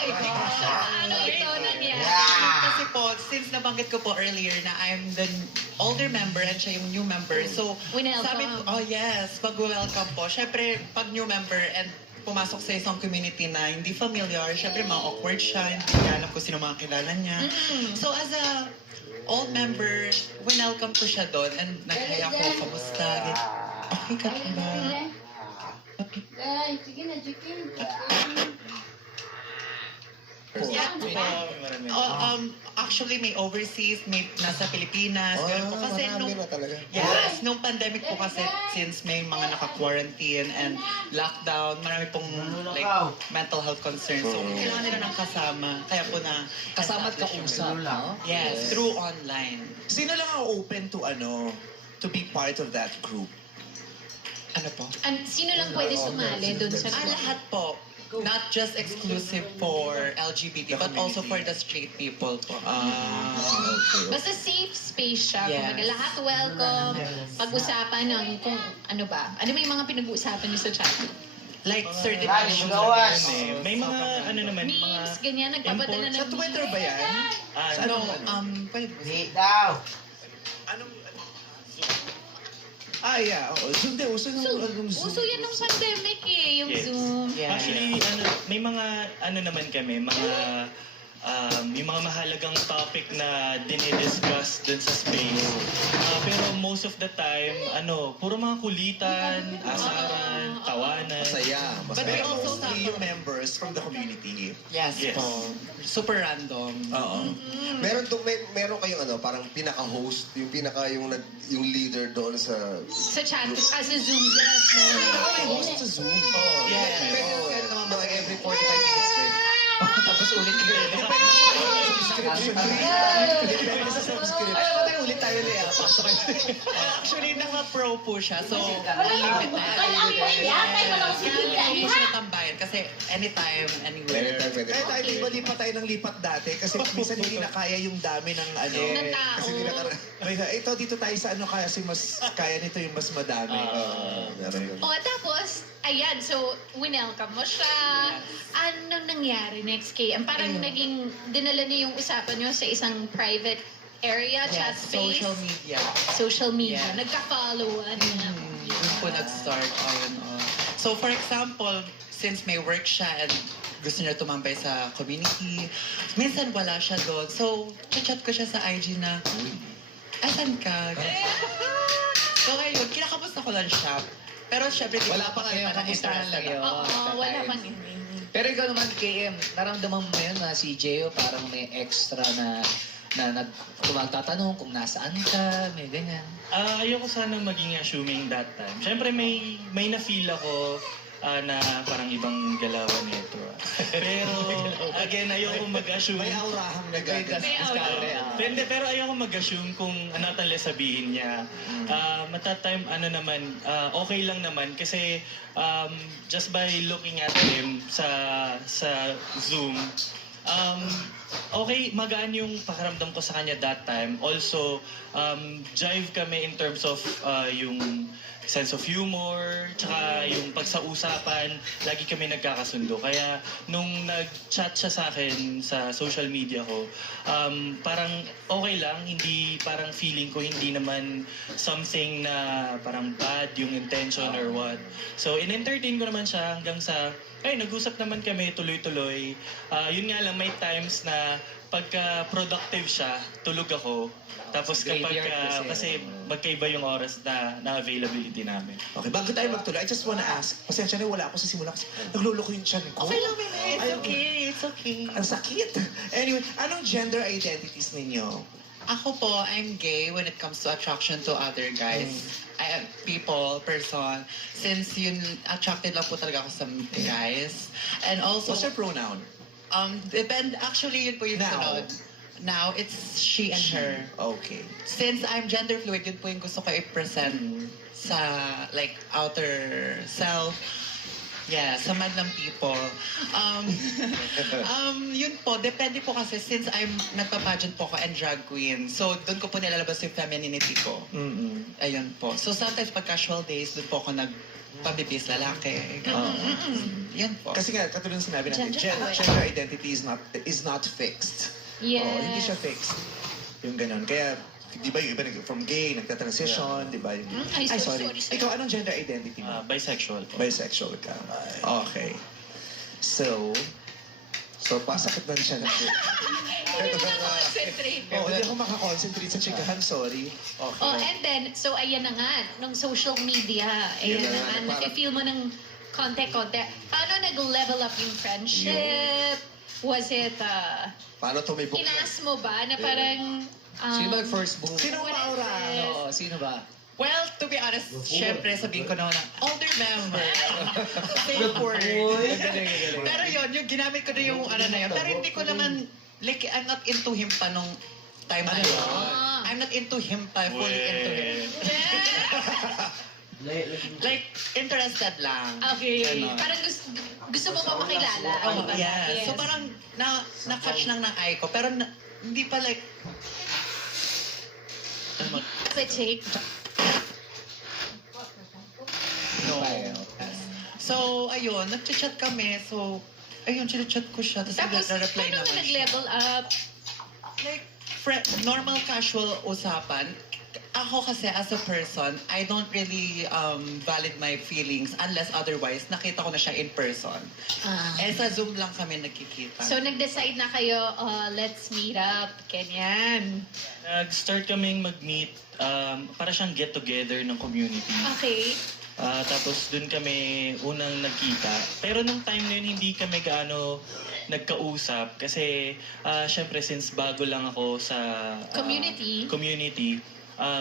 Ano ito nangyari? Kasi po, since nabanggit ko po earlier na I'm the older member and siya yung new member. So, Winelcome. sabi ko, oh yes, pag-welcome po. Syempre, pag new member and pumasok sa isang community na hindi familiar, syempre ma-awkward siya, hindi niya alam kung sino mga kilala niya. So, as a old member, winelcome ko siya doon and nag-hi ako, kamusta? Okay ka ba? Sige na, chicken. Actually, may overseas, may nasa Pilipinas. Ganun po. Kasi nung, yes, nung pandemic po kasi, since may mga naka-quarantine and lockdown, marami pong like, mental health concerns. So, kailangan nila ng kasama. Kaya po na... Kasama at kausap, no? Yes, through online. Sino lang ang open to be part of that group? Ano po? Sino lang pwede sumali doon sa group? Lahat po. Not just exclusive for LGBT, but also for the straight people po. Basta safe space siya. Yes. Kumbaga, lahat welcome. Pag-usapan ng kung ano ba. Ano may mga pinag-uusapan niyo sa chat? Like certain issues. May mga ano naman, Memes, ganyan, nagpapadala ng Sa Twitter ba yan? Ano, pwede po. Yeah. Oo. Zoom din. Uso nung Zoom. Uso yan ng pandemic eh, yung Yes. Zoom. Actually, may mga naman kami, yung mga mahalagang topic na dinidiscuss dun sa space. Pero most of the time, puro mga kulitan, asaran, tawanan. Masaya. But we also Mostly yung members from the community. Yes, Yes. po. Super random. Oo. Meron kayong parang pinaka-host, yung leader doon sa... Sa chat, sa Zoom, yes. May host sa Zoom. Yes. Pwede naman mga every 45 minutes. Tapos ulit. Subscription. Depende sa subscription. ulit tayo Lea. Pasok kayo. Actually, naka-pro po siya. So, Wala hindi po siya tambayan. Kasi anytime, anywhere. Pwede. Kaya tayo lipat tayo ng lipat dati kasi minsan hindi na kaya yung dami ng ano. Ng tao. Kasi hindi na ito dito tayo sa ano kasi mas kaya nito yung mas madami. Meron yun. O, tapos, ayan, so, winelcome mo siya. Anong nangyari next, KM? Parang naging, dinala niyo yung usapan niyo sa isang private area, chat Yes, space. social media. Social media. Yes. Nagka-followan. Doon po nag-start. Ayun, So, for example, since may work siya and gusto niya tumambay sa community, minsan wala siya doon. So, chat ko siya sa IG na, asan ka? So, ayun, kinakamusta ko lang siya. Pero syempre, Wala pa kayo, kamustahan lang yun. Oo, wala pang Pero ikaw naman, KM, naramdaman mo yun na si Gio parang may extra na magtatanong kung nasaan ka, may ganyan. Ayoko sana maging assuming that time. Siyempre may na-feel ako na parang ibang galawan nito. Pero again, ayoko mag-assume. May aurahang nagaganda. Pero ayoko mag-assume kung ano tala sabihin niya. Matatime okay lang naman kasi just by looking at him sa Zoom, okay, magaan yung pakiramdam ko sa kanya that time. Also, jive kami in terms of yung sense of humor, tsaka yung pagsa-usapan, lagi kami nagkakasundo. Kaya nung nag-chat siya sa akin sa social media ko, parang okay lang, hindi parang feeling ko hindi naman something na parang bad yung intention or what. So, in-entertain ko naman siya hanggang sa nag-usap naman kami tuloy-tuloy. Yun nga lang, may times na pagka productive siya, tulog ako. Tapos kapag kasi magkaiba yung oras na availability namin. Okay, bago tayo magtuloy, I just wanna ask, pasensya na wala ako sa simula kasi nagluloko yung tiyan ko. Okay lang, It's okay. It's okay. Ang sakit. Anyway, anong gender identities ninyo? Ako po, I'm gay when it comes to attraction to other guys. I am person. Since yun, attracted lang po talaga ako sa guys. And also, What's your pronoun? Actually, yun po yung sunod. Now, it's she and her. Okay. Since I'm gender fluid, yun po yung gusto ko i-present sa, like, outer self. Yeah, sa madlang people. Yun po, depende po kasi since nagpa-pageant po ako and drag queen. So, doon ko po nilalabas yung femininity ko. Ayun po. So, sometimes pag casual days, doon po ako pabibis lalaki. Yan po. Kasi nga, katulad ng sinabi natin, gender identity is not fixed. Yeah. Hindi siya fixed. Yung ganun. Kaya, di ba yung iba from gay, nagta-transition, di ba? Sorry. Ikaw, anong gender identity mo? Bisexual po. Bisexual ka. Okay. So, pasakit na siya na po. Hindi ko concentrate. Hindi ako makakonsentrate sa chikahan, sorry. Okay. Oh, and then, so ayan na nga, nung social media, ayan na nga, nafe-feel mo ng konti-konti. Paano nag-level up yung friendship? Was it, Paano tumibok? inaas mo ba na parang, Sino ba first move? Sino ang aura? Oo, sino ba? Well, to be honest, syempre sabihin ko na older member. Safe word. Pero yun, yung ginamit ko na yung ano na yun. Pero hindi ko naman, like, I'm not into him pa nung time na yun. I'm not into him pa, fully into him. Like, interested lang. okay, Ganon. parang gusto mo pa makilala? Oh, yes. So parang na-catch lang ng eye ko. Pero hindi pa like, Take. no. So, ayun, nag-chat kami. So, ayun, chat ko siya. Tapos, paano nag-reply mo naman siya. nag-level up? Like, normal casual usapan. Ako kasi as a person, I don't really valid my feelings unless otherwise nakita ko na siya in person. Eh sa Zoom lang kami nagkikita. So nag-decide na kayo, let's meet up, ganyan. Nag-start kaming mag-meet, para siyang get-together ng community. Okay. Tapos dun kami unang nagkita. Pero nung time na yun, hindi kami gaano nagkausap. Kasi syempre since bago lang ako sa Community.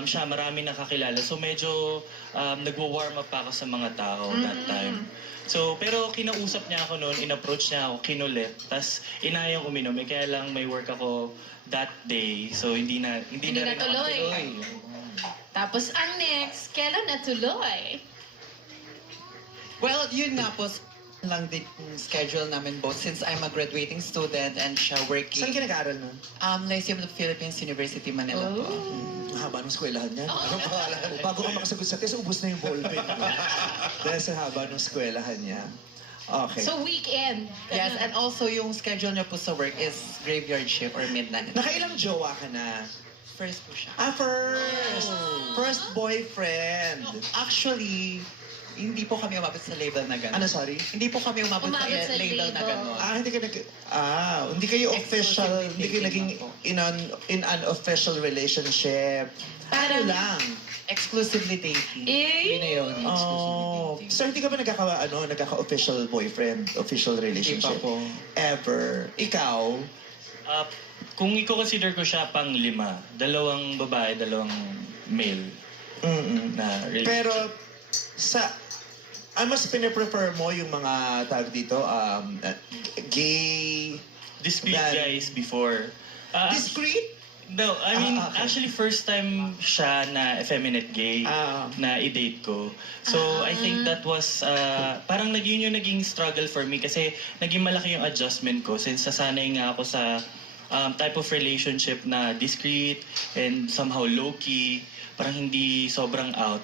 siya marami nakakilala. So medyo nagwo-warm up pa ako sa mga tao that time. So, pero kinausap niya ako noon, in-approach niya ako, kinulit, tas inayang uminom. Kaya lang may work ako that day, so hindi na rin natuloy. nakatuloy. Tapos ang next, kailan natuloy? Well, yun nga po, lang din yung schedule namin both since I'm a graduating student and siya working. Saan ka nag-aaral nun? Lyceum of the Philippines, University, Manila po. Haba ng eskwelahan niya. Anong pangalan? Bago ka makasagot sa test, ubus na yung ballpen. Dahil sa haba ng eskwelahan niya. Okay. So weekend. Yes, and also yung schedule niya po sa work is graveyard shift or midnight. Nakailang jowa ka na? First po siya. First! First boyfriend. Actually, hindi po kami umabot sa label na gano'n. Ano, sorry? Hindi po kami umabot sa Umabot sa label na label. gano'n. Hindi kayo official, hindi kayo naging in an official relationship. Ano lang? Exclusively dating. Yun na yun. Oh. So, hindi ka ba nagkaka-official boyfriend, official relationship? Hindi pa po. Ever? Ikaw? Kung i-consider ko siya pang 5, 2 babae, 2 male na relationship. Pero, mas piniprefer mo yung mga tawag dito, gay... Discreet guys before. Discreet? No, I mean, actually first time siya na effeminate gay na i-date ko. So, I think that was, parang yung naging struggle for me kasi naging malaki yung adjustment ko since sasanay nga ako sa type of relationship na discreet and somehow low-key, parang hindi sobrang out.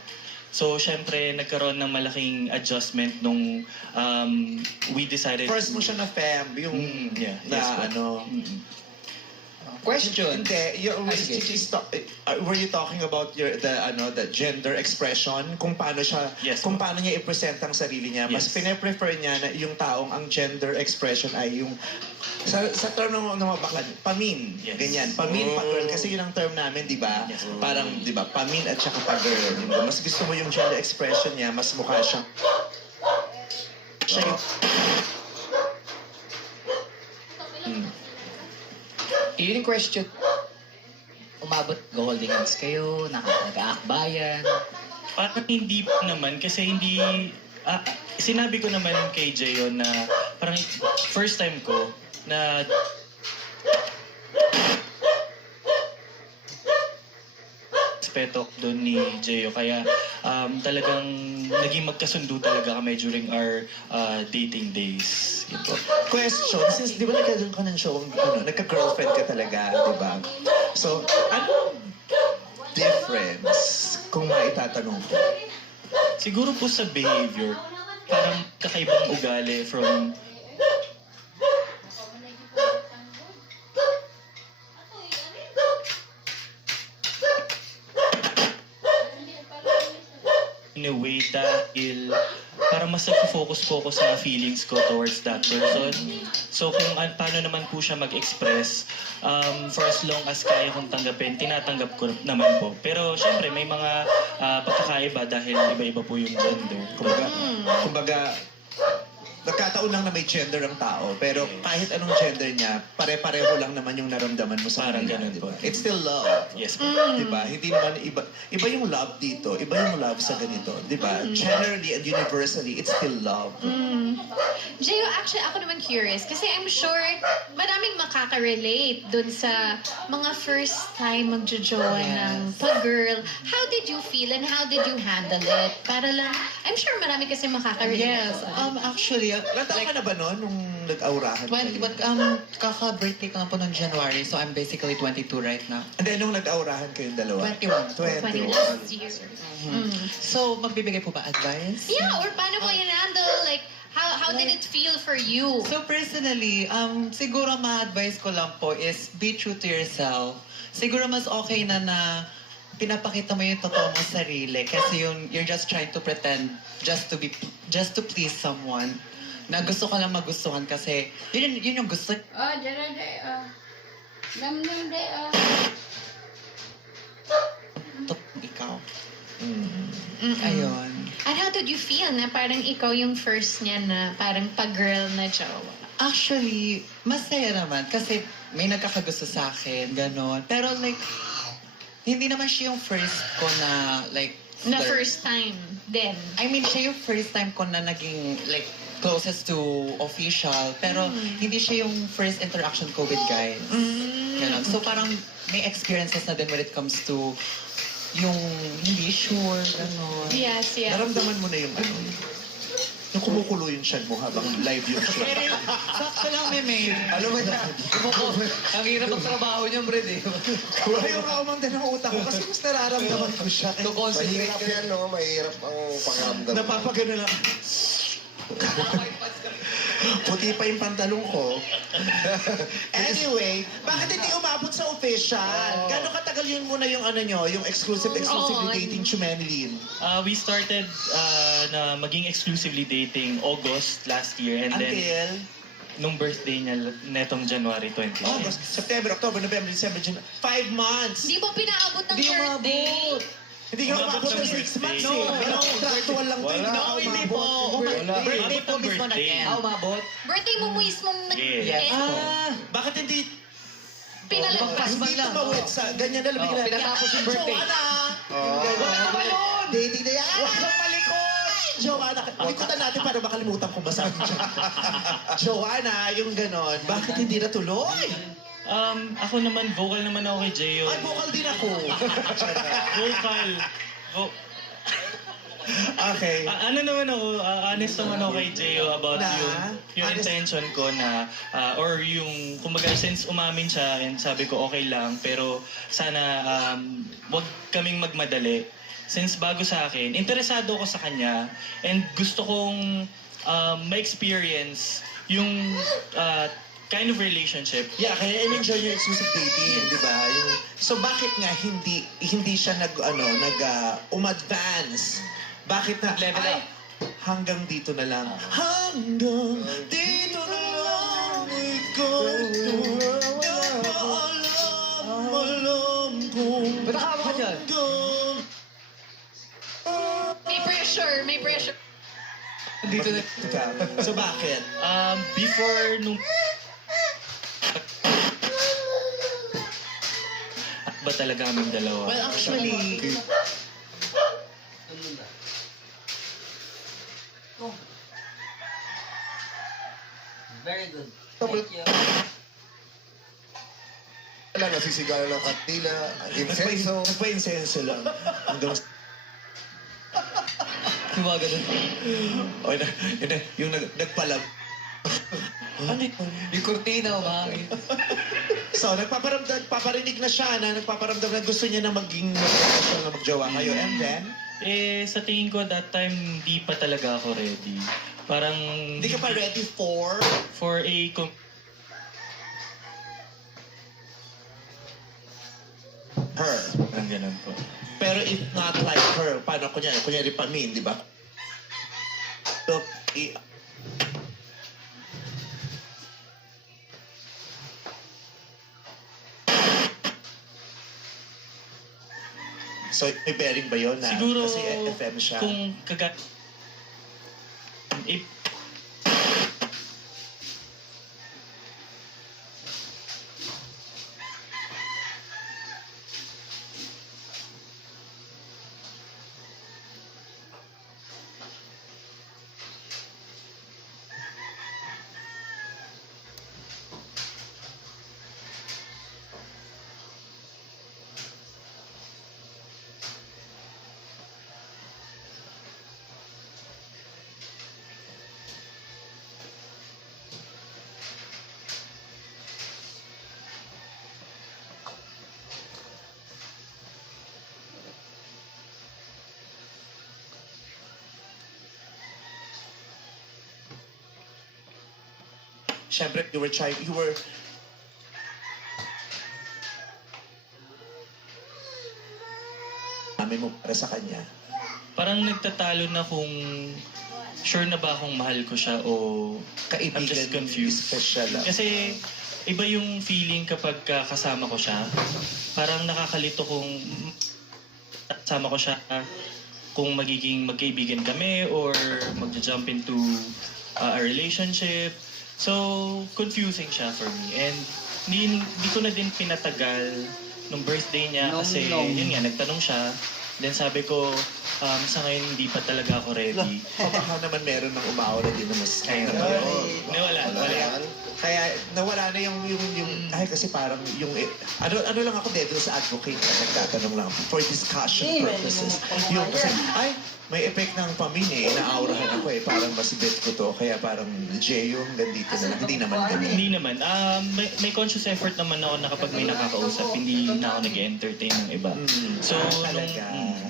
So, syempre, nagkaroon ng malaking adjustment nung we decided... First mo siya na fem, yung Question. Hindi, were you talking about the gender expression? Kung paano siya, kung paano niya i-present ang sarili niya? Mas pine-prefer niya na yung taong ang gender expression ay yung sa term ng mga baklan, pamin. Ganyan. Pamin, pa-girl. Kasi yun ang term namin, di ba? Parang, di ba, pamin at saka pa-girl. Diba? Mas gusto mo yung gender expression niya, mas mukha siyang... Yun yung question. Umabot holding hands kayo, nag-aakbayan. Parang hindi pa naman kasi hindi... sinabi ko naman kay Jeyo na parang first time ko na respeto doon ni Jeyo. Kaya talagang naging magkasundo talaga kami during our dating days. Yun po. Question, since di ba nagkaroon ka ng show, nagka-girlfriend ka talaga, di ba? So, ano difference kung maitatanong ko? Siguro po sa behavior, parang kakaibang ugali from in a way dahil parang mas nag-focus po ako sa feelings ko towards that person. So kung paano naman po siya mag-express, for as long as kaya kong tanggapin, tinatanggap ko naman po. Pero syempre may mga pagkakaiba dahil iba-iba po yung gender. Kumbaga, nagkataon lang na may gender ang tao, pero kahit anong gender niya, pare-pareho lang naman yung naramdaman mo sa Parang kanila, ganun diba? po. It's still love. Yes po. Diba? Hindi naman iba yung love dito, iba yung love sa ganito, diba? Generally and universally, it's still love. Jeyo, actually, ako naman curious kasi I'm sure maraming makaka-relate dun sa mga first time magjo-join ng pag-girl. How did you feel and how did you handle it? Para lang, I'm sure marami kasi makaka-relate. Yes, actually, Ilan taon ka na ba noon nung nag-aurahan 20, kayo? but kaka-birthday ko lang po noong January, so I'm basically 22 right now. And then nung nag-aurahan kayong dalawa? 21. 21. Last year. So, magbibigay po ba advice? Yeah, or paano mo i-handle? Like, how did it feel for you? So personally, siguro ma-advise ko lang po is be true to yourself. Siguro mas okay na pinapakita mo yung totoo mong sarili kasi you're just trying to pretend just to please someone na gusto ka lang magustuhan kasi yun yung gusto. Ikaw. Ayun. And how did you feel na parang ikaw yung first niya na parang pag-girl na jowa? Actually, masaya naman kasi may nagkakagusto sa akin, gano'n. Pero like, Hindi naman siya yung first ko na like... Na first time din. I mean, siya yung first time ko na naging like closest to official. Pero hindi siya yung first interaction ko with guys. Ganon. So parang may experiences na din when it comes to yung hindi sure, gano'n. Yes, yes. Naramdaman mo na yung ano? Yung kumukulo yung siya mo habang live yung show. Sakto lang, Meme. Ano ba yan? Ang hirap ang trabaho niya, Brad eh. Ayaw nga umanda ng utak ko kasi mas nararamdaman ko siya. Mahirap yan, no? Mahirap ang pakiramdam. Napapagano lang. Puti pa yung pantalong ko. Anyway, bakit hindi umabot sa official? Gano'ng katagal yun muna yung ano nyo, yung exclusively dating Chumenlin? We started na maging exclusively dating August last year and then Until? nung birthday niya netong January 20. August, September, October, November, December, January. 5 months! Hindi mo pinaabot ng Hindi birthday. umabot. Hindi nga umabot ng 6 months eh. No, contractual lang to. Wala. No, hindi po. Birthday po mismo Birthday. nag-end. Umabot? Birthday mo mismo Yes. Bakit hindi pinalagpas. hindi tumawid sa ganyan na lang bigla? pinatapos yung birthday. Wala ka balon! Dating na yan! Walang malikot! Joanna, likutan natin para makalimutan ko ba sa Joanna, yung ganon. Bakit hindi natuloy? Ako naman, vocal naman ako kay Jeyo. Ay, vocal din ako. Vocal. Okay. Ano naman ako, honest naman ako kay Jeyo about Na? yung Honest- intention ko na, or yung, kumbaga, since umamin siya and sabi ko okay lang, pero sana wag kaming magmadali. Since bago sa akin, interesado ako sa kanya and gusto kong ma-experience yung kind of relationship. Yeah, kaya enjoy your exclusive dating, di ba? So bakit nga hindi siya umadvance? Bakit na Level up. hanggang dito na lang? Hanggang dito na lang ikaw alam kung Ba't nakawa ka dyan? May pressure, may pressure. Dito na. So bakit? Before nung... ba talaga aming dalawa? Well, actually, Very good. Thank you. Wala, nasisigalan ng kandila, insenso. nagpa-insenso lang. Hanggang Diba ganun? yung nagpalag. Ano ito? Yung kurtina, umangin. So, nagpaparinig na siya na nagpaparamdam na gusto niya na maging professional na magjowa kayo. And then, Sa tingin ko that time, hindi pa talaga ako ready. Parang... hindi ka pa ready for? For a... Her. Parang ganun po. Pero if not like her, paano kunyari Pamin, di ba? So, So, may bearing ba yun na? Siguro, Kasi FM siya. kung Siyempre, you were amin mo para sa kanya. parang nagtatalo na kung sure na ba akong mahal ko siya o Kaibigan I'm just confused. special lang. Kasi iba yung feeling kapag kasama ko siya. Parang nakakalito kung kasama ko siya kung magiging magkaibigan kami or magja-jump into a relationship. So, confusing siya for me. And hindi ko na din pinatagal nung birthday niya kasi yun nga, nagtanong siya. Then sabi ko, sa ngayon hindi pa talaga ako ready. Baka naman meron ng umaura din na mas Wala. Kaya nawala na yung ay kasi parang yung ano lang ako devil's advocate na nagtatanong lang for discussion purposes. Yung kasi ay may effect ng pamilya, naaurahan ako parang mas bet ko to kaya parang Jeyo gandito na lang. Hindi naman ganun. Hindi naman. May conscious effort naman ako na kapag may nakakausap, hindi na ako nag-entertain ng iba. So,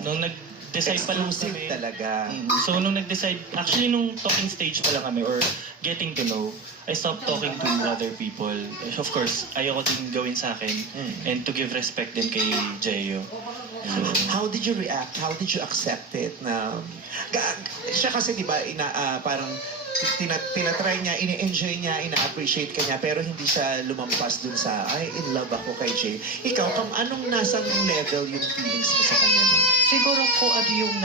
nung nag-decide pa lang kami. Talaga. So, nung nag-decide, actually nung talking stage pa lang kami or getting to know, I stopped talking to other people. Of course, ayoko din gawin sa akin and to give respect din kay Jeyo. How did you react? How did you accept it? Na siya kasi 'di ba parang tinatry niya, ini-enjoy niya, ina-appreciate ka niya, pero hindi siya lumampas dun sa, ay, in love ako kay Jay. Ikaw, anong nasang level yung feelings mo sa kanya? No? Siguro ko ano yung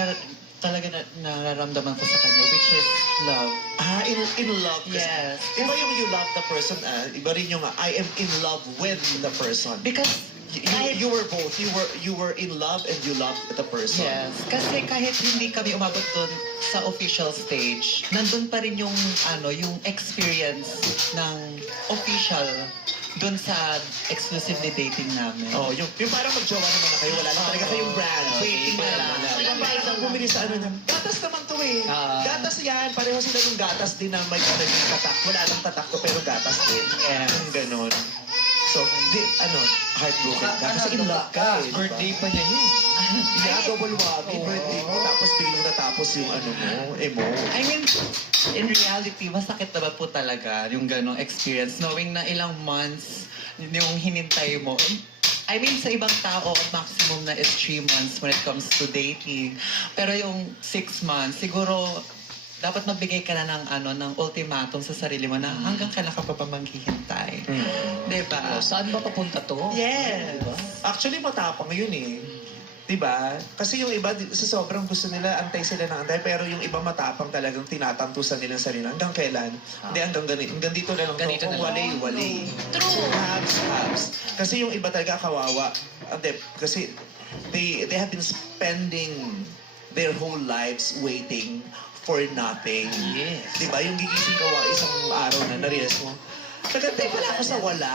talaga nararamdaman ko sa kanya, which is love. In love. Yes. Iba yung you love the person, iba rin yung I am in love with the person. Because you were both. You were in love and you loved the person. yes, kasi kahit hindi kami umabot doon sa official stage, nandun pa rin yung yung experience ng official doon sa exclusively dating namin. Oh, yung parang magjowa naman na kayo, wala lang talaga kayong brand. Waiting na lang. Parang bumili sa niya, gatas naman to eh. Gatas yan. Pareho sila ng gatas din na may naging tatak. Wala lang tatak to pero gatas din. Yung ganon. So, heartbroken ka. Kasi in love ka eh. Birthday pa niya yun. Double whammy, birthday mo. Tapos biglang natapos yung mo. I mean, in reality, masakit na ba po talaga yung ganong experience, knowing na ilang months yung hinintay mo. I mean, sa ibang tao, maximum na is 3 months when it comes to dating. Pero yung 6 months, siguro, dapat magbigay ka na ng ultimatum sa sarili mo na hanggang kailan ka pa maghihintay. Diba? Saan ba papunta to? Yes. Actually, matapang yun eh. Diba? Kasi yung iba, sa sobrang gusto nila, antay sila ng antay, pero yung iba matapang talagang tinatantusan nila sarili. Hanggang kailan? Hindi, hanggang dito na lang. Ganito na lang. Wali. True. Habs. Kasi yung iba talaga kawawa. Kasi they have been spending their whole lives waiting for nothing. Yes. Diba? Yung gigising ka isang araw na na-realize mo, nagantay pala ako sa wala.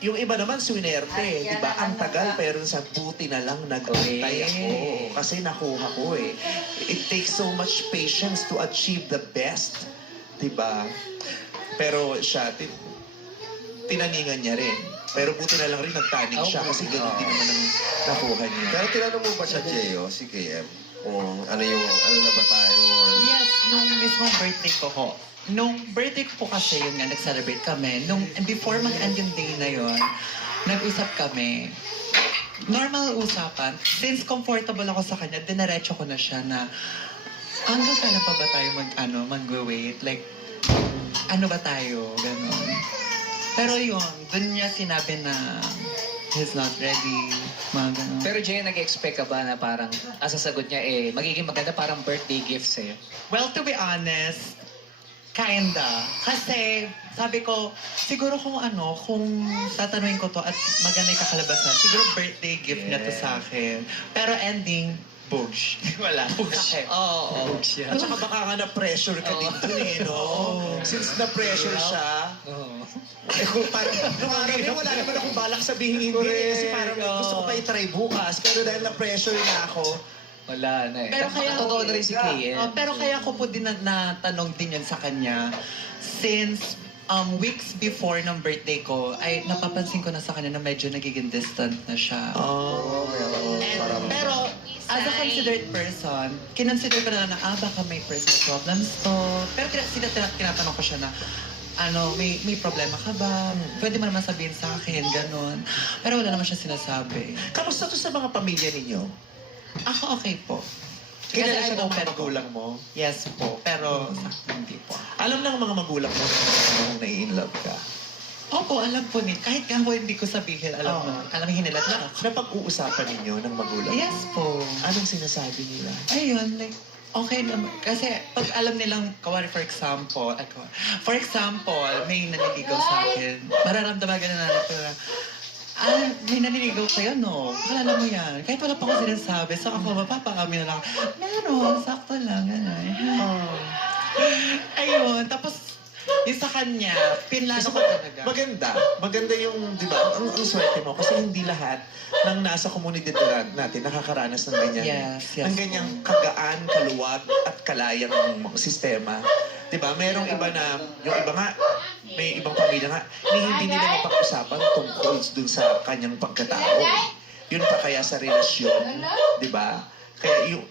Yung iba naman, swinerte. Diba? Ang tagal, pero sa buti na lang nag-antay ako. Kasi nakuha ko eh. It takes so much patience to achieve the best. Diba? Pero siya, tinaningan niya rin. Pero buti na lang rin nagtaning siya kasi ganun din naman ang nakuha niya. Pero tinanong mo ba siya, Jeyo, si KM? Kung ano na ba tayo? Yes, nung mismong birthday ko ho. Nung birthday ko po kasi yun nga, nag-celebrate kami. Before mag-end yung day na yun, nag-usap kami. Normal usapan. Since comfortable ako sa kanya, dinaretso ko na siya na hanggang kailan pa ba tayo mag-wait? Like, ano ba tayo? Ganon. Pero yun, dun niya sinabi na he's not ready, mga ganon. Pero Jay, nag-expect ka ba na parang, sasagot niya magiging maganda parang birthday gifts eh? Well, to be honest, kinda. Kasi, sabi ko, siguro kung tatanungin ko to at maganda yung kakalabasan, siguro birthday gift niya to sa akin. Pero ending, bugs. Wala. Bugs. Oo. Bugs yan. At saka baka nga na-pressure ka din dun eh, no? Since na-pressure siya, parang, nung araw niya, wala naman akong balak sabihin hindi. Kasi parang gusto ko pa i-try bukas. Pero dahil na-pressure na ako, Wala na eh. Pero kaya totoo na rin si KM. pero kaya ko po din natanong din yan sa kanya. Since weeks before ng birthday ko, ay napapansin ko na sa kanya na medyo nagiging distant na siya. Pero, as a considerate person, kinonsider ko na baka may personal problems to. Pero tinatanong ko siya na, may problema ka ba? Pwede mo naman sabihin sa akin, ganon. Pero wala naman siya sinasabi. kamusta to sa mga pamilya ninyo? Ako okay po. Kilala siya ng mga open po. magulang mo? Yes po, pero hindi po. Alam ng mga magulang mo na nai-inlove ka? Opo, alam po ni. Kahit nga po hindi ko sabihin, alam mo. Alam hinilat na. Napag-uusapan ninyo ng magulang? Yes po. Anong sinasabi nila? Ayun, like, okay naman. Kasi pag alam nilang, for example, may naniligaw sa akin, mararamdaman ka na may naniligaw sa'yo, no? Kalala mo yan. Kahit wala pa ako sinasabi, so ako mapapaamin na lang, meron, sakto lang, gano'n. Ayun, tapos yung sa kanya, pinlano ko talaga. Maganda yung, di ba, ang swerte mo kasi hindi lahat ng nasa komunidad natin nakakaranas ng ganyan. Yes. Ang ganyang kagaan, kaluwag, at kalayang sistema. Di ba? Merong iba na, yung iba nga, may ibang pamilya nga, hindi nila mapag-usapan tungkol dun sa kanyang pagkatao. Yun pa kaya sa relasyon, di ba? Kaya yung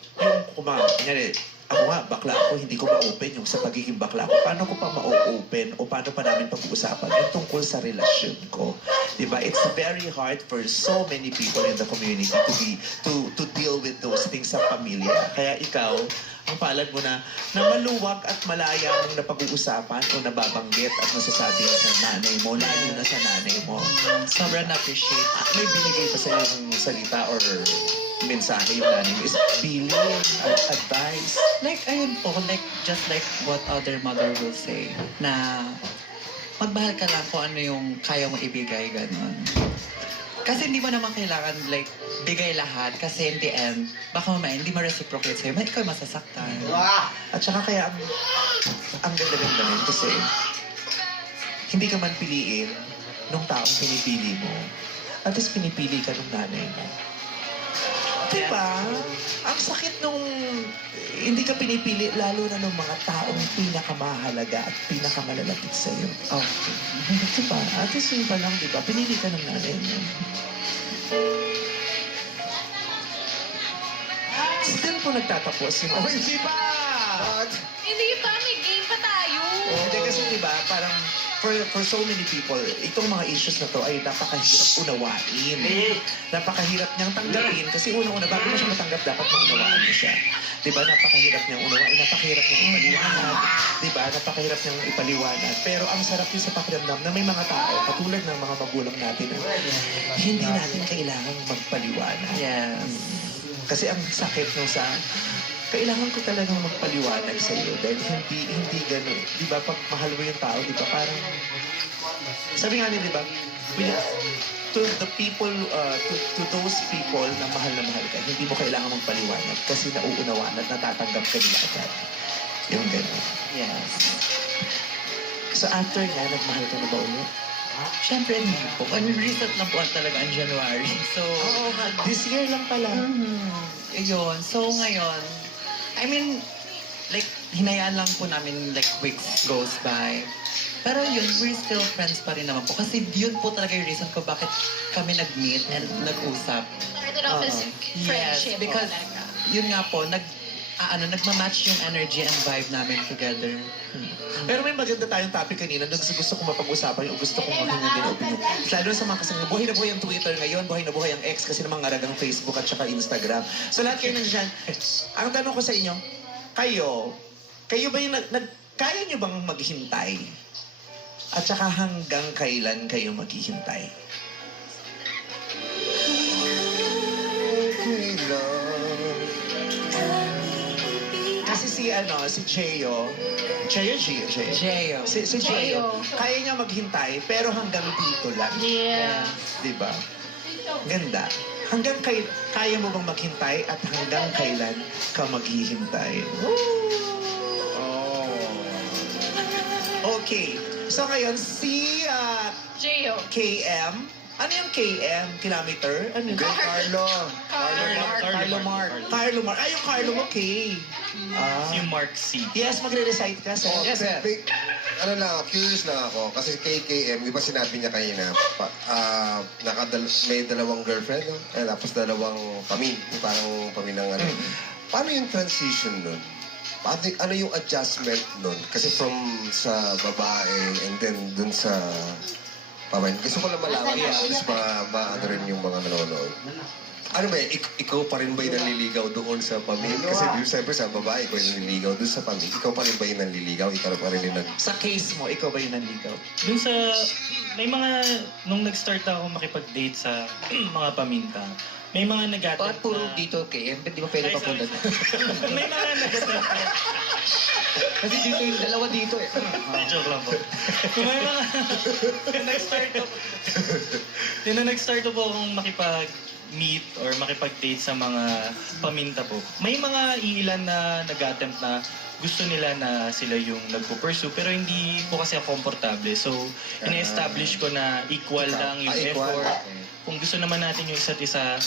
kunyari, ako nga, bakla ako, hindi ko ma-open yung sa pagiging bakla ko. Paano ko pa ma-open o paano pa namin pag-uusapan yung tungkol sa relasyon ko? Diba? It's very hard for so many people in the community to deal with those things sa pamilya. Kaya ikaw, ang palad mo na maluwag at malaya mong napag-uusapan o nababanggit at masasabi sa nanay mo, lalo na sa nanay mo. Sobrang na-appreciate. May binigay pa sa yung salita or mensahe yung nanay mo is billion advice. Like, ayun po, like, just like what other mother will say, na magmahal ka lang kung ano yung kaya mo ibigay, gano'n. Kasi hindi mo naman kailangan, like, bigay lahat. Kasi in the end, baka mamaya hindi ma-reciprocate sa'yo, ikaw masasaktan. At saka kaya ang ganda-ganda nun kasi hindi ka man piliin nung taong pinipili mo. At least pinipili ka nung nanay mo. Diba? Ang sakit nung hindi ka pinipili, lalo na nung mga taong pinakamahalaga at pinakamalalapit sa'yo. Okay. Diba? At least yun pa lang, diba? Pinili ka ng nanay mo. Still po nagtatapos yung... Oh, hindi pa! Hindi pa, may game pa tayo. Hindi kasi diba, parang for so many people, itong mga issues na to ay napakahirap unawain. Napakahirap niyang tanggapin kasi unang-una, bago mo siya matanggap, dapat maunawaan mo siya. Diba, napakahirap niyang unawain, napakahirap niyang ipaliwanag. Diba, napakahirap niyang ipaliwanag. Pero ang sarap din sa pakiramdam na may mga tao, katulad ng mga magulang natin, na hindi natin kailangang magpaliwanag. Yes. Kasi ang sakit nung kailangan ko talagang magpaliwanag sa iyo dahil hindi gano'n. Di ba, pag mahal mo yung tao, di ba, parang, sabi nga nila, di ba, to the people, to those people na mahal ka, hindi mo kailangan magpaliwanag kasi nauunawaan at natatanggap ka nila agad. Yung gano'n. Yes. So after nga, nagmahal ka na ba ulit? Siyempre, hindi po. Recent lang po talaga ang January. So, this year lang pala. Ayun. So, ngayon, I mean, like, hinayaan lang po namin, like, weeks goes by. Pero yun, we're still friends pa rin naman po. Kasi yun po talaga yung reason ko bakit kami nag-meet and nag-usap. Started off as friendship. Yes, because yun nga po, nagmamatch yung energy and vibe namin together. Pero may maganda tayong topic kanina na gusto kong mapag-usapan yung gusto kong mahinga din opinion. Lalo sa mga kasama, buhay na buhay ang Twitter ngayon, buhay na buhay ang X kasi namang ngaragang Facebook at saka Instagram. So lahat kayo nandiyan, ang tanong ko sa inyo, kayo ba yung kaya nyo bang maghintay? At saka hanggang kailan kayo maghihintay? Kasi si Jeyo. Si Jeyo, kaya niya maghintay, pero hanggang dito lang. Yeah. Diba? Ganda. Kaya mo bang maghintay at hanggang kailan ka maghihintay? Okay. So ngayon, si Gio. KM. Ano yung KM? Kilometer? Ano yun? Carlo Mark. Carlo Mark. Ay, yung Carlo mo, K. Yung Mark C. Yes, magre-recite ka, sir. Yes, sir. Ano lang, curious lang ako. Kasi kay KM, di ba sinabi niya kanina, may dalawang girlfriend, no? Tapos dalawang parang paminang ano. Paano yung transition nun? Ano yung adjustment nun? Kasi from sa babae and then dun sa pamain. Gusto ko lang malaman at least ano rin yung mga nanonood. Ano ba, ikaw pa rin ba yung nanliligaw doon sa pamilya? Kasi siyempre sa babae, ikaw yung nanliligaw doon sa pamilya. Ikaw pa rin ba yung nanliligaw? Ikaw pa rin yung Sa case mo, ikaw ba yung nanligaw? May mga, nung nag-start ako makipag-date sa mga paminta, may mga nag-attempt Bakit puro dito, KM? Di ba pwede Ay, papunta? May mga nag-attempt na. Kasi dito yung dalawa dito eh. Joke lang po. Kung may mga nag-start ako, Yun na nag-start po akong makipag-meet or makipag-date sa mga paminta po. May mga iilan na nag-attempt na gusto nila na sila yung nagpo-pursue pero hindi po kasi ako komportable. So, ina-establish ko na equal lang yung equal. effort. Kung gusto naman natin yung isa't isa,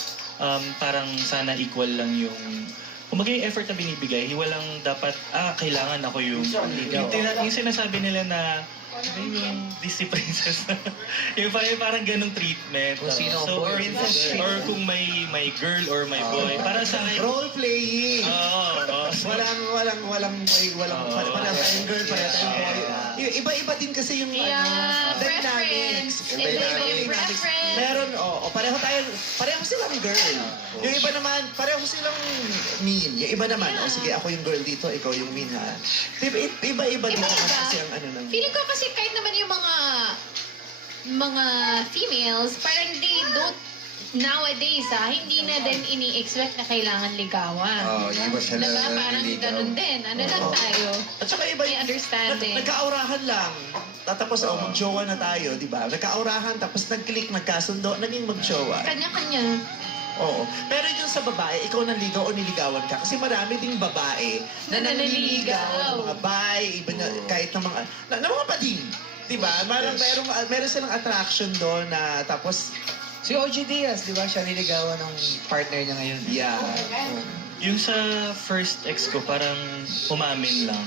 parang sana equal lang yung kumbaga yung effort na binibigay, walang dapat, kailangan ako yung sinasabi nila na yung Disney princess na. yung parang ganong treatment. Kung sino ang so, boy, or kung may girl or may boy. Para sa akin, Role-playing. Oo. Walang parang tayong girl, parang tayong boy. Iba-iba din kasi yung dynamics. Preference. Iba-iba yung Dynamics. preference. Meron, pareho silang girl. Yung iba naman, pareho silang mean. Yung iba naman, sige, ako yung girl dito, ikaw yung mean ha. Iba-iba din naman kasi ang ano ng... Feeling ko kasi kahit naman yung mga females, parang they don't nowadays hindi na din ini-expect na kailangan ligawan. Yung iba sila Diba? Parang naliligaw. ganun din. Ano lang tayo? At saka iba May understanding. Nagkaaurahan lang. Tapos, mag-jowa na tayo, di ba? Nagkaaurahan, tapos nag-click, nagkasundo, naging mag-jowa. Kanya-kanya. Oo. Pero yung sa babae, ikaw nanligaw o niligawan ka. Kasi marami ding babae na Na nanliligaw. nanliligaw. Mga bay, iba na, kahit na mga pading. Diba? Meron silang attraction doon na tapos... Si OG Diaz, di ba? Siya niligawan ng partner niya ngayon. Yeah. yung sa first ex ko, parang umamin lang.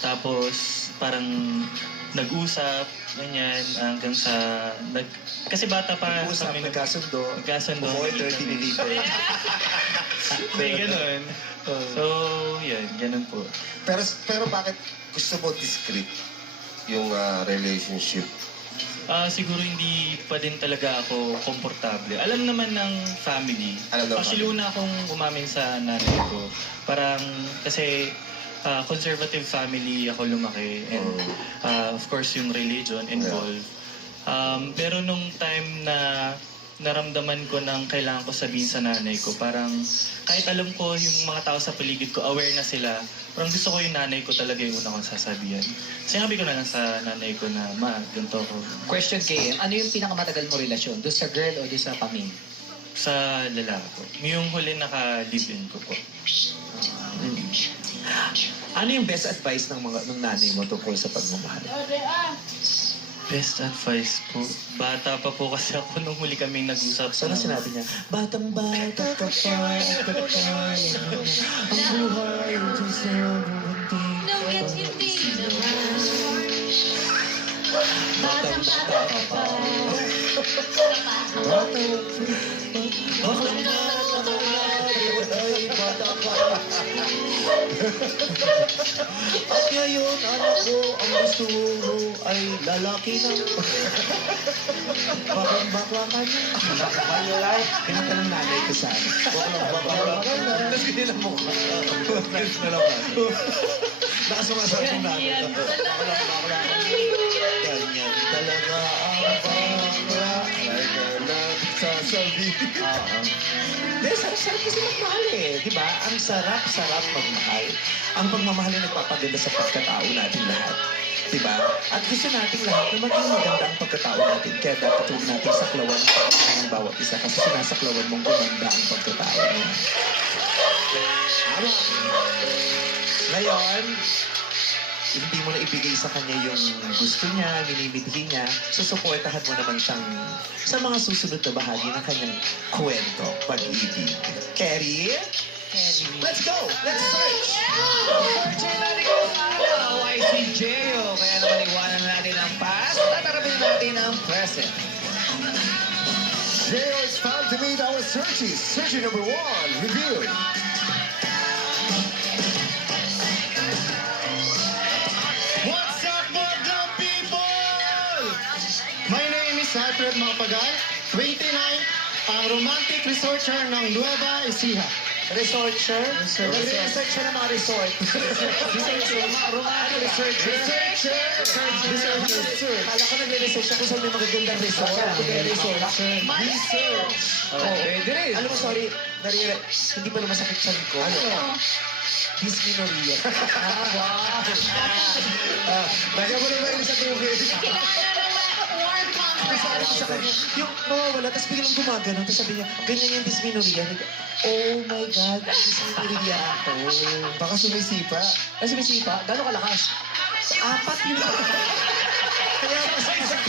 Tapos, parang nag-usap, ganyan, hanggang sa... kasi bata pa Usap, kami nagkasundo. Nagkasundo. Boy, 30 milliliter. May ganun. So, yan, ganun po. Pero bakit gusto mo discreet yung relationship? Siguro hindi pa din talaga ako komportable. Alam naman ng family. Actually, una akong umamin sa nanay ko. Parang, kasi conservative family ako lumaki. And of course, yung religion involved. Pero nung time na naramdaman ko ng kailangan ko sabihin sa nanay ko, parang kahit alam ko yung mga tao sa paligid ko, aware na sila, parang gusto ko yung nanay ko talaga yung una kong sasabihan. Sinabi ko na lang sa nanay ko na, ma, ganito ko. Question KM, ano yung pinakamatagal mo relasyon? Doon sa girl o doon sa pamilya? Sa lalaki ko. Yung huli naka-live-in ko po. Ano yung best advice ng nanay mo tungkol sa pagmamahal? Best advice po. Bata pa po kasi ako nung huli kaming nag-usap. Sana sinabi niya, batang-bata ka pa, ang buhay ito sa Nungit hindi naman. Batang-bata ka pa. At ngayon, anak ko, ang gusto mo ay lalaki na. Baklang-bakla ka niya. Baklang-bakla. Kinanta ng nanay ko sa akin. Baklang-bakla ka na. Tapos kinilang mo. Nice na naman. Nakasumasal ng nanay. Baklang-bakla ka niya. Ganyan talaga ang bakla. Ay, ganang sasabihin. Sarap kasi magmahal eh. Diba? Ang sarap-sarap magmahal. Ang pagmamahal ay nagpapaganda sa pagkatao natin lahat. Diba? At gusto natin lahat na maging maganda ang pagkatao natin. Kaya dapat huwag natin saklawan ang pagkatao ng bawat isa kasi sinasaklawan mong gumanda ang pagkatao mo. Tama. Ngayon, hindi mo na ibigay sa kanya yung gusto niya, minimidhi niya, susuportahan mo naman siyang sa mga susunod na bahagi ng kanyang kwento, pag-ibig. Kerry? Let's go! Let's search! Searchin natin kung araw ay si Jeyo. Kaya naman iwanan natin ang past at harapin natin ang present. Jay, it's time to meet our searches. Searching number 1, review. What's up, Bodlang people? My name is Alfred Mapagay, 29, ang romantic researcher ng Nueva Ecija. Researcher? Nag-research siya ng mga resort. Researcher. Romantic researcher. Researcher. Kala ko nag-research siya kung saan may magagandang resort. Researcher. Research. Pwede rin. Alam mo, sorry, hindi pa naman sakit sa ko. Ano? Dysmenorrhea. Wow. Lagyan mo naman yung sa tubig. Kailangan na warm pump. ko sa kanya, yung mawawala, tapos biglang gumagano, tapos sabi niya, ganyan yung dysmenorrhea. Oh my God, dysmenorrhea ako. Baka sumisipa. Ay, sumisipa? Gano'ng kalakas? 4 yun. Kaya sa isang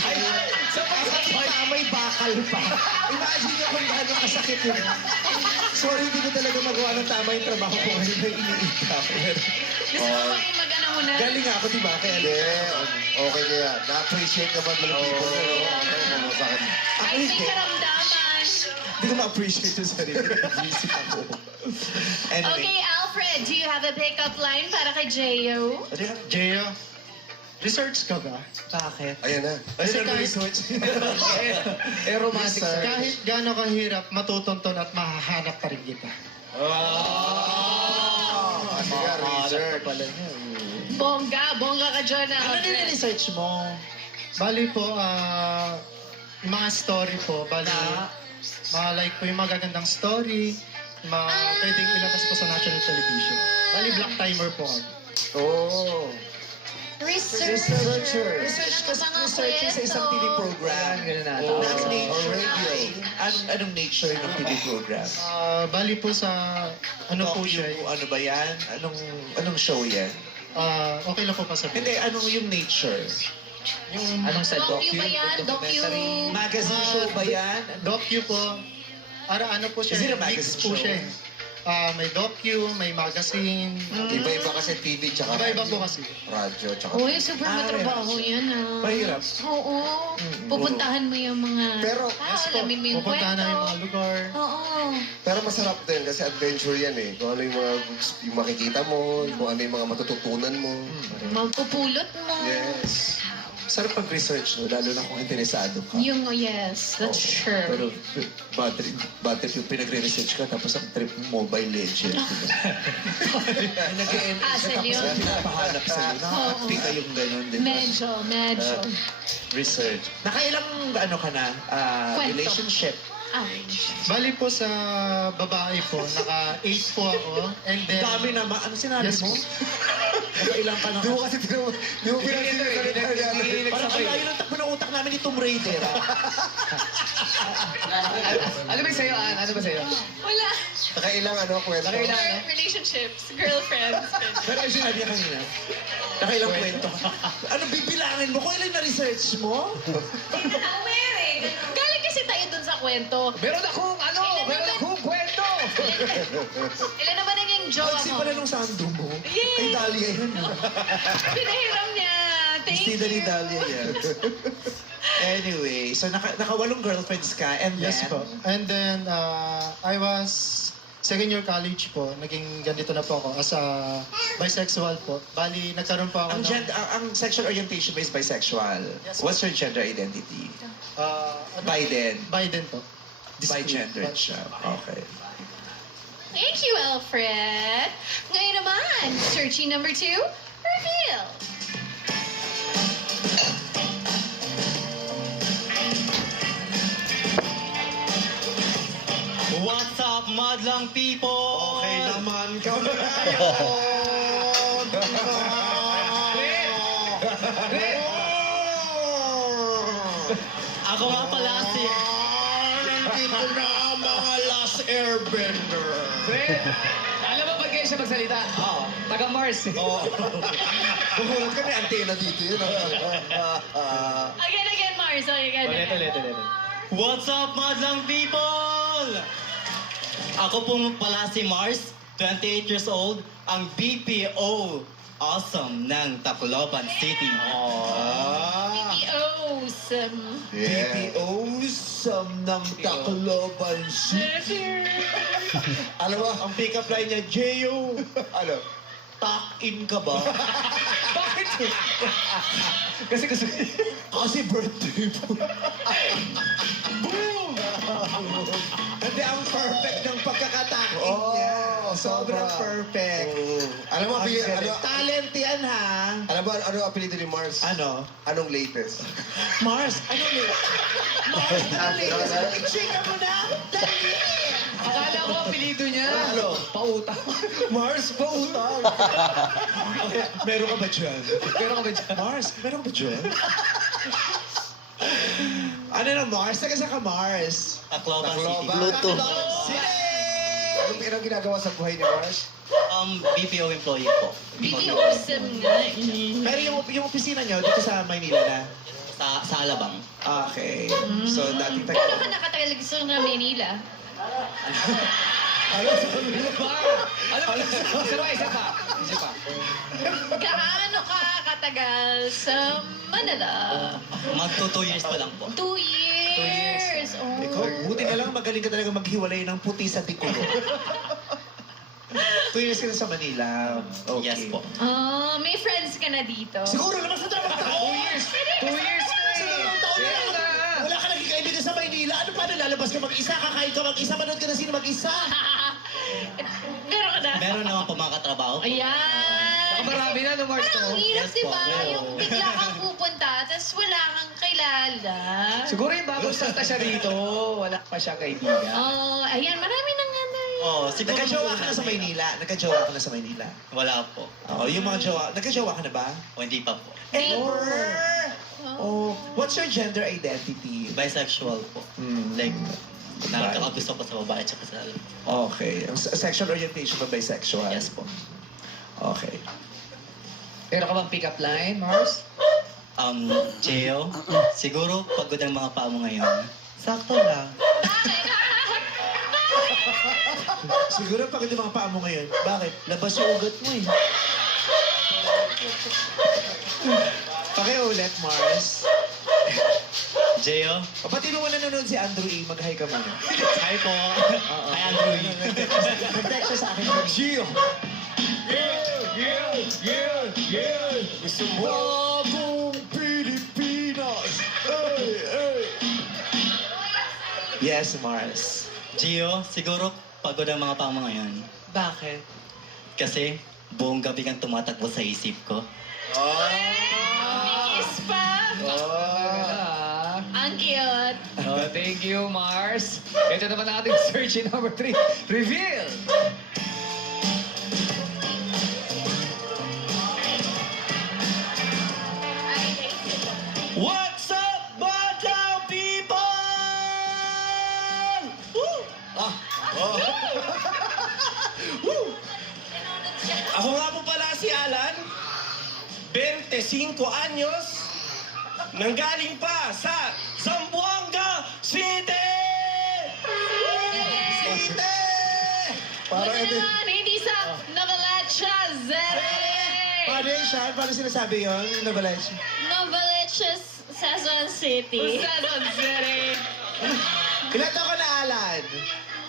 may bakal pa. Imagine nyo kung gaano kasakit yun. Sorry, hindi ko talaga magawa ng tama yung trabaho ko ngayon na iniita ako. Gusto mo ba yung mag-ano muna? Galing ako, di ba? Kaya Hindi, okay kaya. Na-appreciate naman ng people. Sakit. ako Ay, may hindi. karamdaman. Hindi ko ma-appreciate yung sarili. Busy ako. Anyway. Okay, Alfred, do you have a pick-up line para kay Jeyo? Gio, research ka ba? Bakit? Ayan na. Kasi Ayun ang kahit, research. Romantic sir. kahit gaano kahirap, matutunton at mahahanap pa rin kita. Kasi nga, research. Bongga ka dyan, Ano Alfred. na research mo? Bali po, yung mga story po, bali, mga like po yung magagandang story, mga pwedeng ilabas po sa national television. Bali, black timer po ako. Oo. Researcher. Research kasi Mga researching sa isang TV kwento. program. Ganun na. Anong Or nature? radio. Anong nature ng TV program? Bali po sa, ano po siya, Ano ba yan? Anong show yan? okay lang po pa sabihin. Hindi, anong yung nature? Yung Anong sa Docu ba yan? Docu. Magazine show ba yan? docu po, ano po siya, Is it a mix magazine po show? siya. May docu, may magazine, Iba-iba kasi TV tsaka iba-iba po kasi. radyo tsaka... Uy, super matrabaho yan ah. Mahirap. Oo. Pupuntahan mo yung mga... Pero, alamin mo yung Pupuntahan na yung kwento. mga lugar. Oo. Pero masarap din kasi adventure yan eh. Kung ano yung makikita mo, kung ano yung mga matututunan mo. Magpupulot mo. Yes. Sarap pag-research, no? Lalo na kung interesado ka. Yung, yes, that's true. Pero bad trip yung pinagre-research ka, tapos ang trip mo, Mobile Legends. Diba? Hassle yun. Tapos pinapahanap sa'yo. Nakakapti kayong ganun, di ba? Medyo. Research. Nakailang ano ka na? Kwento. Relationship. Bali po sa babae po, naka-8 po ako. And then, Dami naman. Ano sinabi Yes, mo? po. Nakailang ka na? Di mo kasi di mo pinagsasalita. Parang ang layo ng takbo ng utak namin ni Tomb Raider. Ano ba sa'yo, Ann? Ano ba sa'yo? Wala. Nakailang ano, kwento. Relationships, girlfriends. Pero yung sinabi niya kanina, nakailang kwento. Ano bibilangin mo? Kung ilan na-research mo? Galing kasi tayo dun sa kwento. Meron akong kwento! Ilan naman naging jowa Pagsi mo? pala nung sando mo. Yes. Ay, Dahlia yun. Pinahiram niya. Thank Stila ni you. Dahlia yan. Anyway, so naka-walong girlfriends ka, and then... yes po. And then, I was second year college po. Naging ganito na po ako as a bisexual po. Bali, nagkaroon po ako Ang sexual orientation mo is bisexual. Yes. What's your gender identity? Biden. Biden. Biden po. Bi-gendered siya. Okay. Thank you, Alfred. Ngayon naman, searching number 2, reveal. What's up, madlang people? Okay naman kami Ako nga pala si... Nandito na ang mga last airbender. Alam mo ba kayo siya magsalita? Oo. Taga Mars. Oo. Bukulat kami, antena dito yun. Again, Mars. Again. Ulit. What's up, madlang people? Ako po pala si Mars, 28 years old, ang BPO awesome ng Tacloban City. Awesome. BPOs ng Tacloban City. Alam mo, Ang pick-up line niya, Jeyo, ano? tuck-in ka ba? Bakit? Kasi birthday mo. Boom! Hindi, ang perfect ng pagkakatakin niya. Sobrang perfect. Alam mo, Talent yan, ha? alam mo, ano ang apelido ni Mars? Ano? Anong latest? Mars, ano latest? Mars, ano latest? I-chika mo na! Dali! akala ko apelido niya. Ano? Pautang. Mars, pautang! Meron ka ba dyan? Pero ka ba dyan? Mars, meron ka ba dyan? Ano na, Mars? Taga sa ka, Mars? Tacloban City. Tacloban. City! Anong ginagawa sa buhay ni Mars? BPO employee po. BPO awesome nga. Pero yung opisina nyo, dito sa Maynila na? Sa Alabang. Okay. So, dating taga... Paano ka nakatagal gusto ng Manila? Ano isa pa? Gaano ka katagal sa Manila? Magto 2 years pa lang po. 2 years. Oh. Ikaw, buti na lang magaling ka talaga maghiwalay ng puti sa tikulo. 2 years ka na sa Manila. Okay. Yes po. Oh, may friends ka na dito. Siguro naman sa dalawang taon. 2 years na Sa dalawang taon na lang. Wala ka naging kaibigan sa Maynila. Ano paano lalabas ka mag-isa? Kakain ka mag-isa? Manood ka na sino mag-isa? Meron ka na? Meron naman po mga katrabaho. Ayan. Marami na, no, Mars? Parang ang hirap, Yes di po, ba? meron. Yung bigla kang pupunta, tapos wala kang kilala. Siguro yung bagong salta siya rito, wala pa siya kaibigan. Oh, ayan, marami nang ano eh. Oh, siguro Nagka-jowa ka na sa Maynila. Nagka-jowa ka na sa Maynila. Wala po. Oo, yung mga jowa. Nagka-jowa ka na ba? O hindi pa po. Ever! Oh, what's your gender identity? Bisexual po. Like, nakakagusto ko sa babae at sa Okay. Ang sexual orientation ba bisexual? Yes po. Okay. Pero ka bang pick-up line, Mars? Cheo, siguro pagod ang mga paa mo ngayon. Sakto lang. Siguro pag yung mga paa mo ngayon. Bakit? Labas yung ugat mo eh. Pakiulit, Mars. Cheo, O, ba't mo nanonood si Andrew E? Mag-hi ka muna. hi po. Hi, Andrew. Mag-text siya sa akin. Gio! Gusto mo? Bagong Pilipinas! Yes, Mars. Gio, siguro pagod ang mga paa mo ngayon. Bakit? Kasi buong gabi kang tumatakbo sa isip ko. Kiss pa. Ang cute. Oh, thank you, Mars. Ito naman ang ating search in number 3. Reveal! What's up, Badlaw people? Woo! Woo! Ako nga po pala si Alan, 25 anyos, nanggaling pa sa Zamboanga City! City! Parang Buti ito. naman, hindi sa Novalecha Zere. Paano yun, Sean? Paano sinasabi yun? Nabalash. Novalecha Quezon City. Quezon City. Ilan taon ka na, Alan?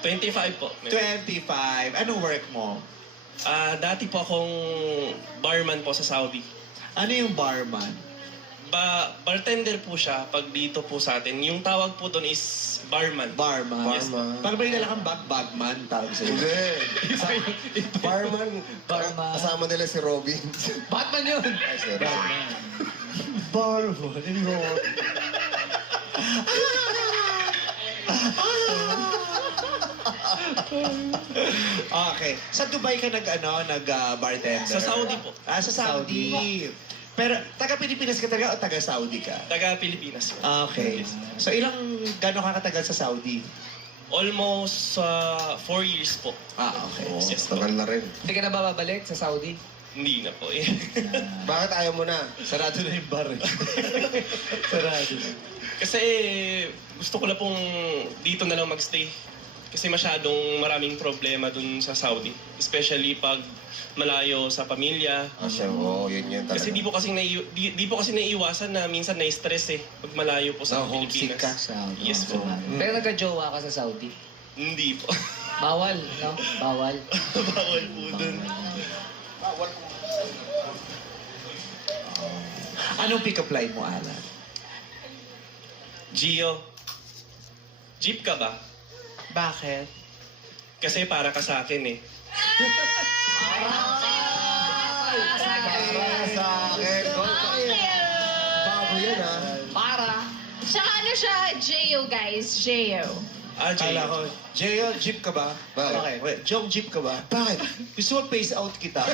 25 po. 25. Anong work mo? Dati po akong barman po sa Saudi. Ano yung barman? Bartender po siya pag dito po sa atin. Yung tawag po doon is barman. Barman. Yes. Pag may dala kang bagman, tawag sa'yo. Hindi. Barman. Kasama nila si Robin. Batman yun! Ay, sorry. Barman. Okay. Sa Dubai ka nag-bartender? Sa Saudi po. Sa Saudi. Pero taga-Pilipinas ka talaga o taga-Saudi ka? Taga Pilipinas. Okay. So gano'n ka katagal sa Saudi? Almost 4 years po. Okay. Oh, Yes po. tagal na rin. Hindi ka na babalik sa Saudi? Hindi na po eh. Bakit ayaw mo na? Sarado na yung bar. Sarado. Kasi gusto ko na pong dito na lang magstay. Kasi masyadong maraming problema dun sa Saudi. Especially pag malayo sa pamilya. Yun talaga. Kasi di po kasi naiiwasan na minsan na-stress eh. Pag malayo po sa Na-homesick Pilipinas. ka sa Yes po. Pero nagka-jowa ka sa Saudi? Hindi po. Bawal, no? Bawal. Bawal po dun. Anong pick-up line mo, Alan? Gio, jeep ka ba? Bakit? Kasi para ka sa akin eh. Para sa akin. Bago yan, ha? Para! Tsaka ano siya, J.O. guys, J.O. Kala ko, Jeo, jeep ka ba? Bakit? Wait, Jong, jeep ka ba? Bakit? Gusto mo face out kita.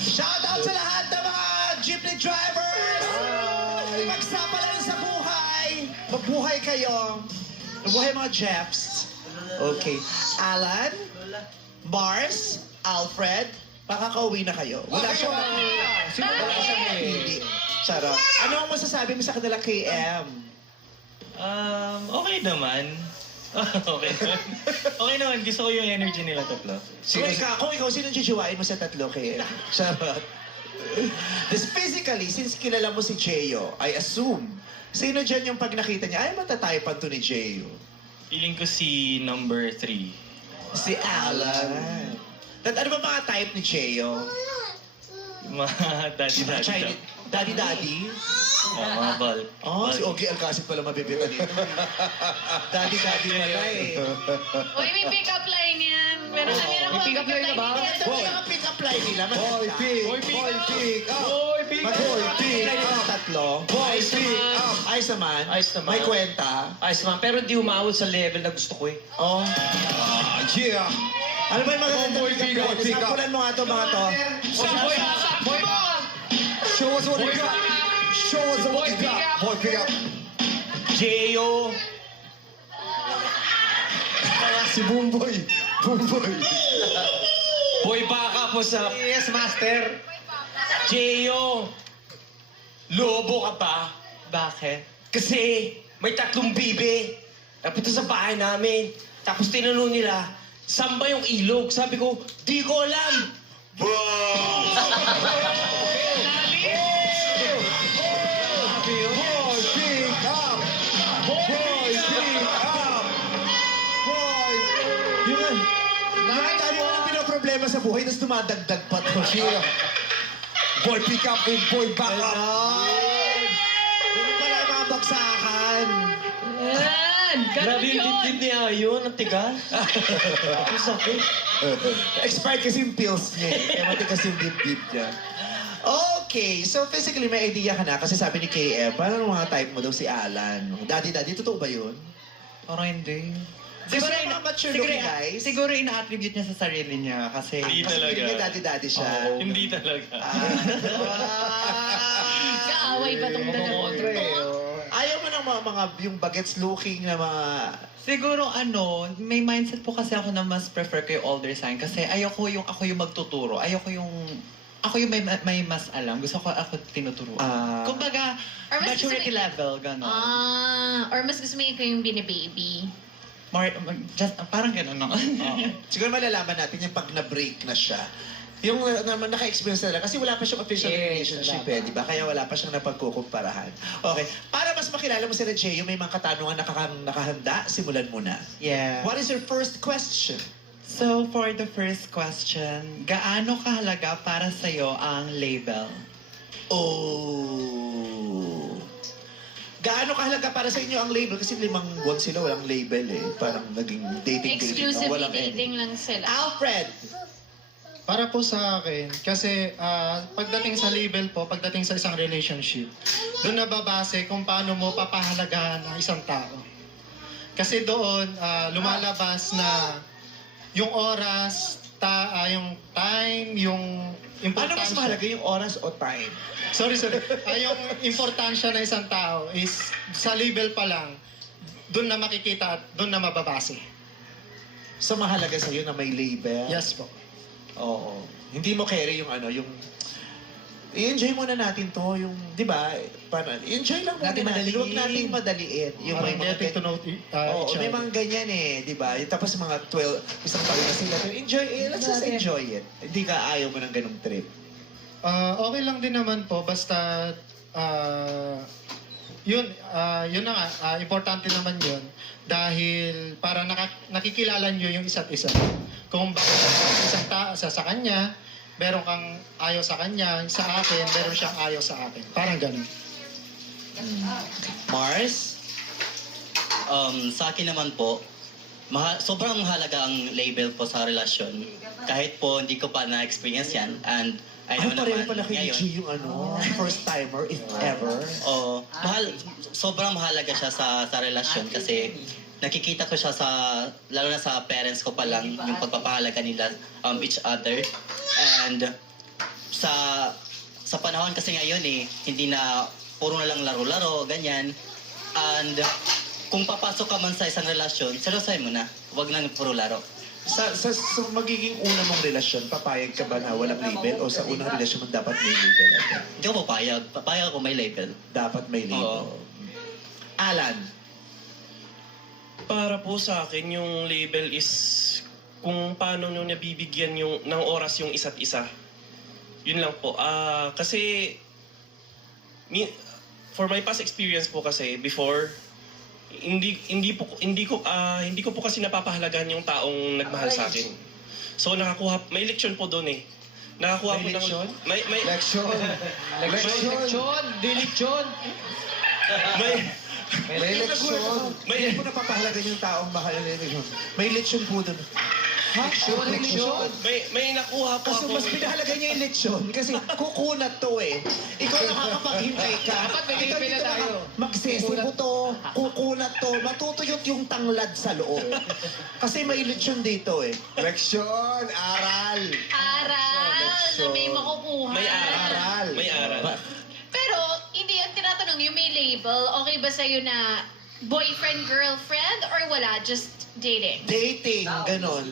Shout out sa lahat ng mga jeepney drivers! Mabuhay kayo. Mabuhay mga Jeps. Okay. Alan, Mars, Alfred, makakauwi na kayo. Wala siyang napili. Charot. Ano ang masasabi mo sa kanila, KM? Okay naman. Okay naman. Okay naman. Gusto ko yung energy nila tatlo. Kung ikaw, sino jijiwain mo sa tatlo, KM? Charot. This physically, since kilala mo si Jeyo, I assume, sino dyan yung pag nakita niya, ay matataypan to ni Jeyo? Feeling ko si number 3. Si Alan. Ano ba mga type ni Jeyo? Mga daddy-daddy. Daddy-daddy? Mga ball. Oh, si Ogie Alcacid pala mabibita dito. Daddy-daddy pala eh. Uy, may pick-up line yan. Meron ako pick-up line na ba? Ito yung pick-up line nila. Boy, pick up. Boy, pick up. Tatlo. Boy, pick up. Ayos naman. Ayos naman. May kwenta. Ayos naman, pero di umawot sa level na gusto ko eh. Oh. Yeah. Ano ba yung magaganda Boy, pick up, pick up. Sampulan mo nga to, mga to. Show us what you got. Show us what you got. Boy, pick up. Jeyo. Si Boomboy. Boomboy. Boy, baka po sa... Yes, master. Jeyo! Lobo ka ba? Bakit? Kasi may 3 bibe. Napunta sa bahay namin. Tapos tinanong nila, saan ba yung ilog? Sabi ko, di ko alam. Boy, pick up. Boy, pick up. Boy. Yun. Nakakatawa mo ang pinoproblema sa buhay, tapos dumadagdag pa to. Yeah. Boy, pick up with boy, back up. Ano pala yung mga bagsakan? Yan! Grabe Ganun yung yun! dibdib ni Ayon, ang tigas. Ang sakit. Expired kasi yung pills niya eh. Kaya matigas yung dibdib niya. Okay, so physically may idea ka na kasi sabi ni KM, parang mga type mo daw si Alan. Daddy, totoo ba yun? Parang hindi. Siguro yung mga mature looking guys. Siguro ina-attribute niya sa sarili niya kasi... Hindi Kasi talaga. hindi niya daddy siya. Hindi talaga. Kaaway ba itong dalawa? Ayaw mo ng mga yung bagets looking na mga... Siguro may mindset po kasi ako na mas prefer kay older sign kasi ako yung magtuturo. Ako yung may mas alam. Gusto ko ako tinuturuan. Kumbaga, Or mas gusto maturity mo- level, gano'n. Or mas gusto mo yung binibaby. Parang gano'n, no? Siguro malalaman natin yung pag na-break na siya. Yung naka-experience na lang. Kasi wala pa siyang official relationship eh, di ba? Kaya wala pa siyang napagkukumparahan. Okay. Para mas makilala mo si Jeyo, may mga katanungan nakahanda. Simulan mo na. Yeah. What is your first question? So, for the first question, gaano kahalaga para sa'yo ang label? Oh. Gaano kahalaga para sa inyo ang label? Kasi 5 buwan sila, walang label eh. Parang naging dating. Exclusively walang dating lang sila. Alfred! Para po sa akin, kasi pagdating sa label po, pagdating sa isang relationship, doon nababase kung paano mo papahalagahan ang isang tao. Kasi doon, lumalabas na yung oras, yung time, yung importansya. Ano mas mahalaga, yung oras o time? Sorry. Yung importansya ng isang tao is sa label pa lang, doon na makikita at doon na mababase. So mahalaga sa'yo na may label? Yes po. Oo. Hindi mo carry yung i-enjoy muna natin to, yung, di ba, enjoy lang muna natin. Huwag nating madaliin. Yung may mga getting to know each may other. mga ganyan eh, di ba? Tapos mga isang taon na sila. Enjoy, let's just enjoy it. Hindi ka ayaw mo ng ganung trip. Okay lang din naman po, basta yun na nga, importante naman yun dahil para nakikilala nyo yung isa't isa. Kung bakit isang tao sa kanya, meron kang ayaw sa kanya, sa akin, meron siyang ayaw sa akin. Parang ganun. Mars? Sa akin naman po, sobrang mahalaga ang label po sa relasyon. Kahit po hindi ko pa na-experience yan. And I know pareho naman pala kay ngayon. G yung first timer, if ever. Sobrang mahalaga siya sa relasyon kasi nakikita ko siya lalo na sa parents ko pa lang, yung pagpapahalaga nila each other. And sa panahon kasi ngayon hindi na puro na lang laro-laro, ganyan. And kung papasok ka man sa isang relasyon, seryosohin mo na. Huwag na puro laro. Sa magiging una mong relasyon, papayag ka ba na walang label? O sa unang relasyon mo dapat may label? Hindi ako papayag. Papayag ako may label. Dapat may label. Oo. Alan, Para po sa akin, yung label is kung paano nyo nabibigyan ng oras yung isa't isa. Yun lang po. Kasi, for my past experience po kasi, before, hindi ko po kasi napapahalagahan yung taong nagmahal sa akin. So may leksyon po doon eh. Nakakuha po ng... May Leksyon. Deleksyon. May leksyon. Hindi po napapahalagan yung taong mahal nila. May leksyon po doon. Leksyon. May nakuha po Kasi ako. mas pinahalaga niya yung leksyon. Kasi kukunat to eh. Ikaw nakakapaghintay ka. Dapat may Ikaw label na dito tayo. Magsisibo to, kukunat to, matutuyot yung tanglad sa loob. Kasi may leksyon dito eh. Leksyon. Aral. Aral na may makukuha. May aral. May aral. Pero, hindi ang tinatanong yung may label, okay ba sa'yo na boyfriend, girlfriend, or wala? Just dating? Dating, ganon.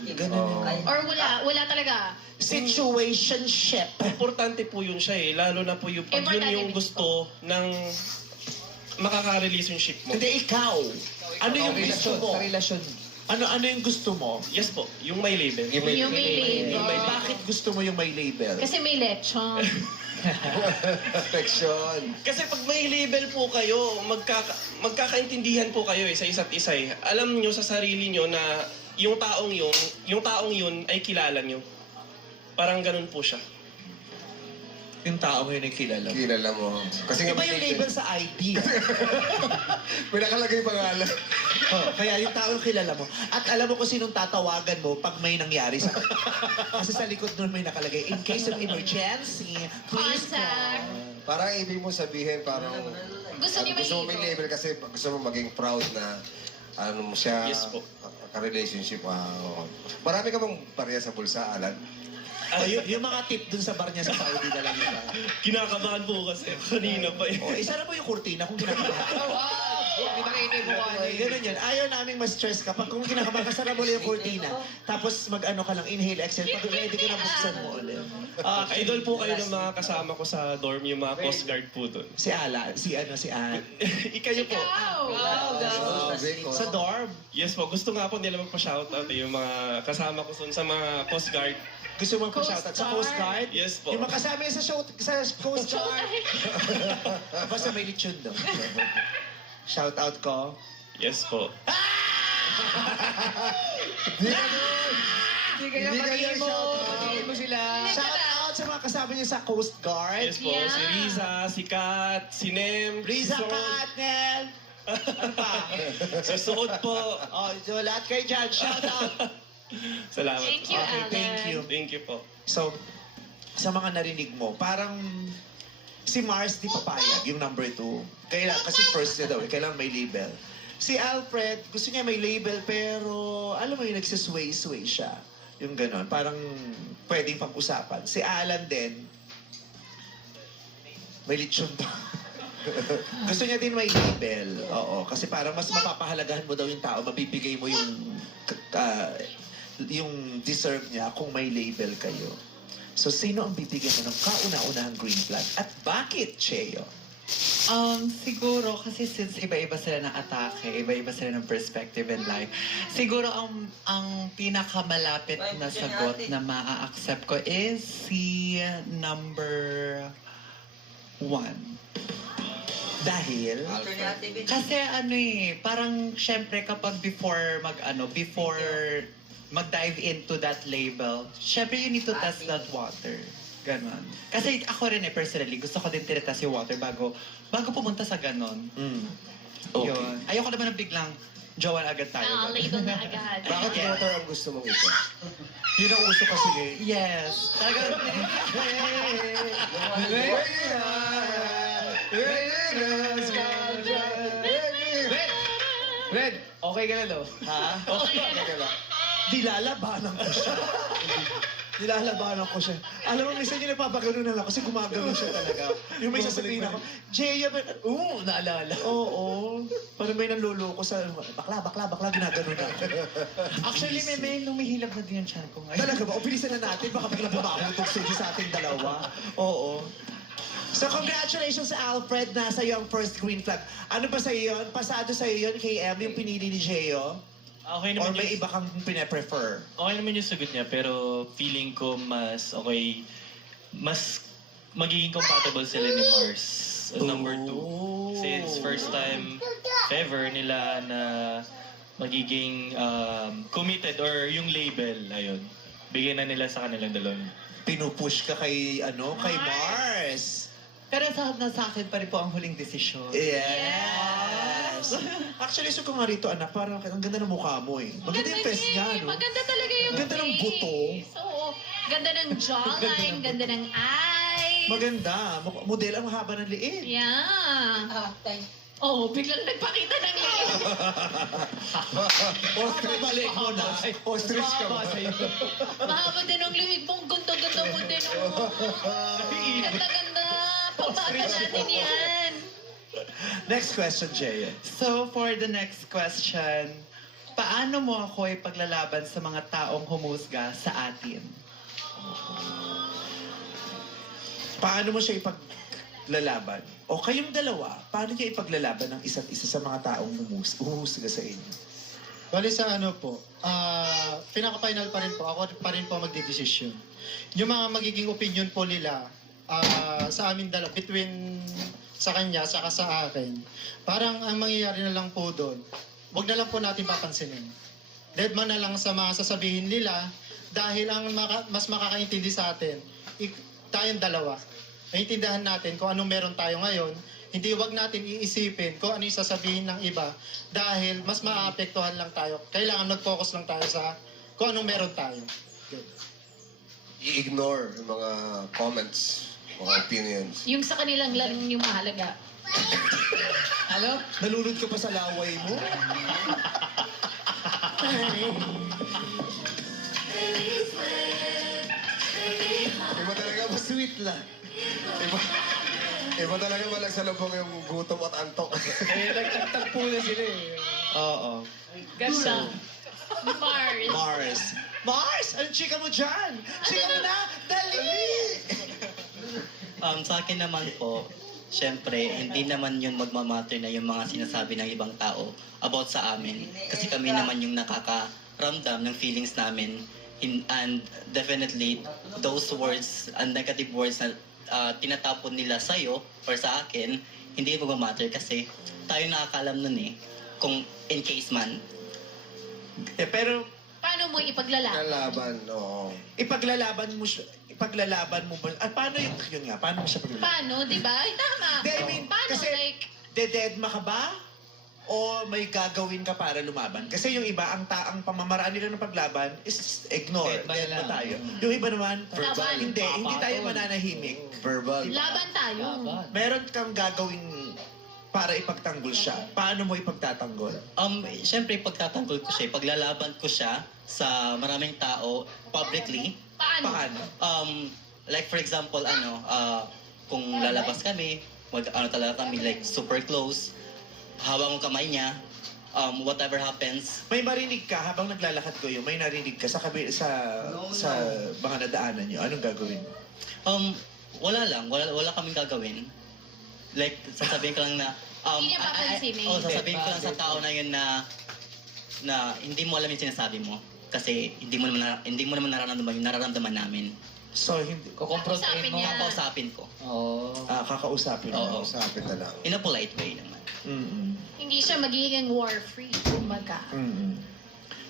Or wala talaga? Situationship. Importante po yun siya eh. Lalo na po yung pag yun Importante yung gusto ng makaka-relationship mo. Hindi, ikaw. Ano yung gusto mo? Sa relasyon. Ano yung gusto mo? Yes po, yung may label. Yung may label. Bakit gusto mo yung may label? Kasi may lechon. Leksyon. Kasi pag may label po kayo, magkakaintindihan po kayo eh, sa isa't isa eh. Alam nyo sa sarili nyo na yung taong yun ay kilala nyo. Parang ganun po siya. Yung tao mo yun ay kilala. Kilala mo. Kasi Iba yung label sa ID. May nakalagay pangalan. Kaya yung tao yung kilala mo. At alam mo kung sinong tatawagan mo pag may nangyari sa... Kasi sa likod nun may nakalagay, in case of emergency, please Contact. Parang ibig mo sabihin, parang... Gusto niya may Gusto mo may label kasi gusto mo maging proud na ano mo siya, Yes po. ka-relationship. Wow. Marami ka bang barya sa bulsa, Alan? yung mga tip dun sa bar niya sa Saudi na lang yun. Kinakabahan po kasi kanina pa eh. Isa na po yung kurtina kung kinakabahan. Hindi makinig mo ka. Ganun yun. Ayaw naming ma-stress ka. Pag kung kinakabahan ka, sarap ulit yung kurtina. Tapos mag-ano ka lang, inhale, exhale. Pag ready ka na, buksan mo ulit. Idol po kayo ng mga kasama ko sa dorm, yung mga Coast Guard po doon. Si Ala, si Ann. Ikayo po. Sa dorm. Yes po, gusto nga po nila magpa-shoutout eh, yung mga kasama ko sa mga Coast Guard. Gusto mo pa-shoutout sa Coast Guard? Yes po. Yung makasama sa Coast Guard. Basta may lechon doon. Shoutout ko. Yes po. Hindi kayo magiging mo sila. Shoutout sa mga kasama niyo sa Coast Guard. Yes po, si Riza, si Kat, si Nem. Riza, si Suod. Kat, Nel. Ano pa? Si Suod po. So lahat kayo dyan, shoutout. Salamat. Thank you, Okay, Alan. thank you. Thank you po. So, sa mga narinig mo, parang si Mars di papayag, yung number 2. Kasi first niya daw, kailangan may label. Si Alfred, gusto niya may label, pero alam mo yung nagsisway-sway siya. Yung gano'n, parang pwedeng pag-usapan. Si Alan din, may lechon pa. Gusto niya din may label. Oo, kasi parang mas mapapahalagahan mo daw yung tao, mabibigay mo yung deserve niya kung may label kayo. So, sino ang bibigyan mo ng kauna-unahang green flag? At bakit, Cheo? Siguro kasi since iba-iba sila ng atake, iba-iba sila ng perspective in life, siguro ang pinakamalapit na sagot na maa-accept ko is si number 1. Dahil? Kasi parang syempre kapag before mag-dive into that label, syempre you need to test that water. Ganon. Kasi ako rin personally, gusto ko din tinetest yung water bago pumunta sa ganon. Okay. Yun. Ayoko naman ng biglang jowa agad tayo. Label na agad. Bakit water ang gusto mong ito? Yun ang uso kasi eh. Yes. Talaga. Red, okay ka na daw. Ha? Okay ka na. Dilalabanan ko siya. Nilalabanan ko siya. Alam mo, minsan yung nagpapagano na lang kasi gumagano siya talaga. Yung may sasabihin ako, Jaya, naalala. Oo. Parang may nanluloko sa, bakla, ginagano na. Actually, may lumihilab na din yung tiyan ko ngayon. Talaga ba? O bilisan na natin, baka bigla bumaho itong stage sa ating dalawa. Oo. So, congratulations Alfred, nasa iyo ang first green flag. Ano ba sa'yo yun? Pasado sa'yo yun, KM, yung pinili ni Jeyo? Okay Or naman may iba kang pine-prefer? Okay naman yung sagot niya, pero feeling ko mas magiging compatible sila ni Mars as number 2. Since first time ever nila na magiging committed or yung label, ayun. Bigyan na nila sa kanilang dalawa. Pinupush ka kay Mars. Pero sa akin pa rin po ang huling desisyon. Yes! Actually, so ko nga rito, anak, parang ang ganda ng mukha mo eh. Maganda yung face niya, no? Maganda talaga yung Ganda ng buto. Oo. Ganda ng jawline, ganda ng eyes. Maganda. Model ang haba ng liit. Yeah. Oh, biglang nagpakita ng liit. Ostrich balik mo na. Ostrich ka ba? Mahaba din ang liig mong ganda-ganda mo din. Oh. Ganda-ganda. Pambata natin yan. Next question, Jaya. So, for the next question, paano mo ako ipaglalaban sa mga taong humusga sa atin? Paano mo siya ipaglalaban? O kayong dalawa, paano niya ipaglalaban ng isa't isa sa mga taong humusga sa inyo? Bali sa ano po, pinaka-final pa rin po, ako pa rin po magdidesisyon. Yung mga magiging opinion po nila sa amin dalawa, between sa kanya, saka sa akin, parang ang mangyayari na lang po doon, wag na lang po natin papansinin. Deadman na lang sa mga sasabihin nila dahil ang mas makakaintindi sa atin, tayong dalawa. Naintindihan natin kung anong meron tayo ngayon, hindi wag natin iisipin kung ano yung sasabihin ng iba dahil mas maaapektuhan lang tayo. Kailangan mag-focus lang tayo sa kung anong meron tayo. Good. I-ignore yung mga comments, mga opinions. Yung sa kanilang lang yung mahalaga. Alam, nalulod ka pa sa laway mo. Iba talaga sweet lang. Iba talaga malagsalubong yung gutom at antok. Nagtagtagpo na sila eh. Oo. Ganda. Mars. Mars! Ang chika mo dyan! Chika mo na! Dali! Sa akin naman po, syempre, hindi naman yun magmamatter na yung mga sinasabi ng ibang tao about sa amin. Kasi kami naman yung nakakaramdam ng feelings namin. And definitely, those words and negative words na tinatapon nila sa'yo or sa akin, hindi magmamatter kasi tayo nakakalam nun eh. Kung in case man. Pero, Paano mo ipaglalaban? Lalaban, oo. ipaglalaban mo ba? At paano yun nga? Paano mo siya paglalaban? Paano, di ba? Ay, tama. Hindi, I mean, Paano, kasi like, dededma ka ba? O may gagawin ka para lumaban? Kasi yung iba, ang pamamaraan nila ng paglaban is ignore. Dedma tayo. Yung iba naman, Laban. hindi tayo mananahimik. Verbal. laban tayo. Meron kang gagawin para ipagtanggol siya. Paano mo ipagtatanggol? Syempre, pagtatanggol ko siya, paglalaban ko siya sa maraming tao publicly. Paano? Like for example, kung lalabas kami, talaga kami like super close, hawak ko kamay niya, whatever happens. May marinig ka habang naglalakad ko yun, may narinig ka sa mga nadaanan niyo. Anong gagawin mo? Wala lang, wala kaming gagawin. Like, sasabihin ko lang na, Hindi niya papansinin. sasabihin ko lang sa tao na yun na hindi mo alam yung sinasabi mo. Kasi hindi mo naman nararamdaman namin. So, hindi. Kakausapin niya. Kakausapin ko. Kakausapin mo. Oo. Usapin na lang. In a polite way naman. Hindi siya magiging war-free, kumbaga.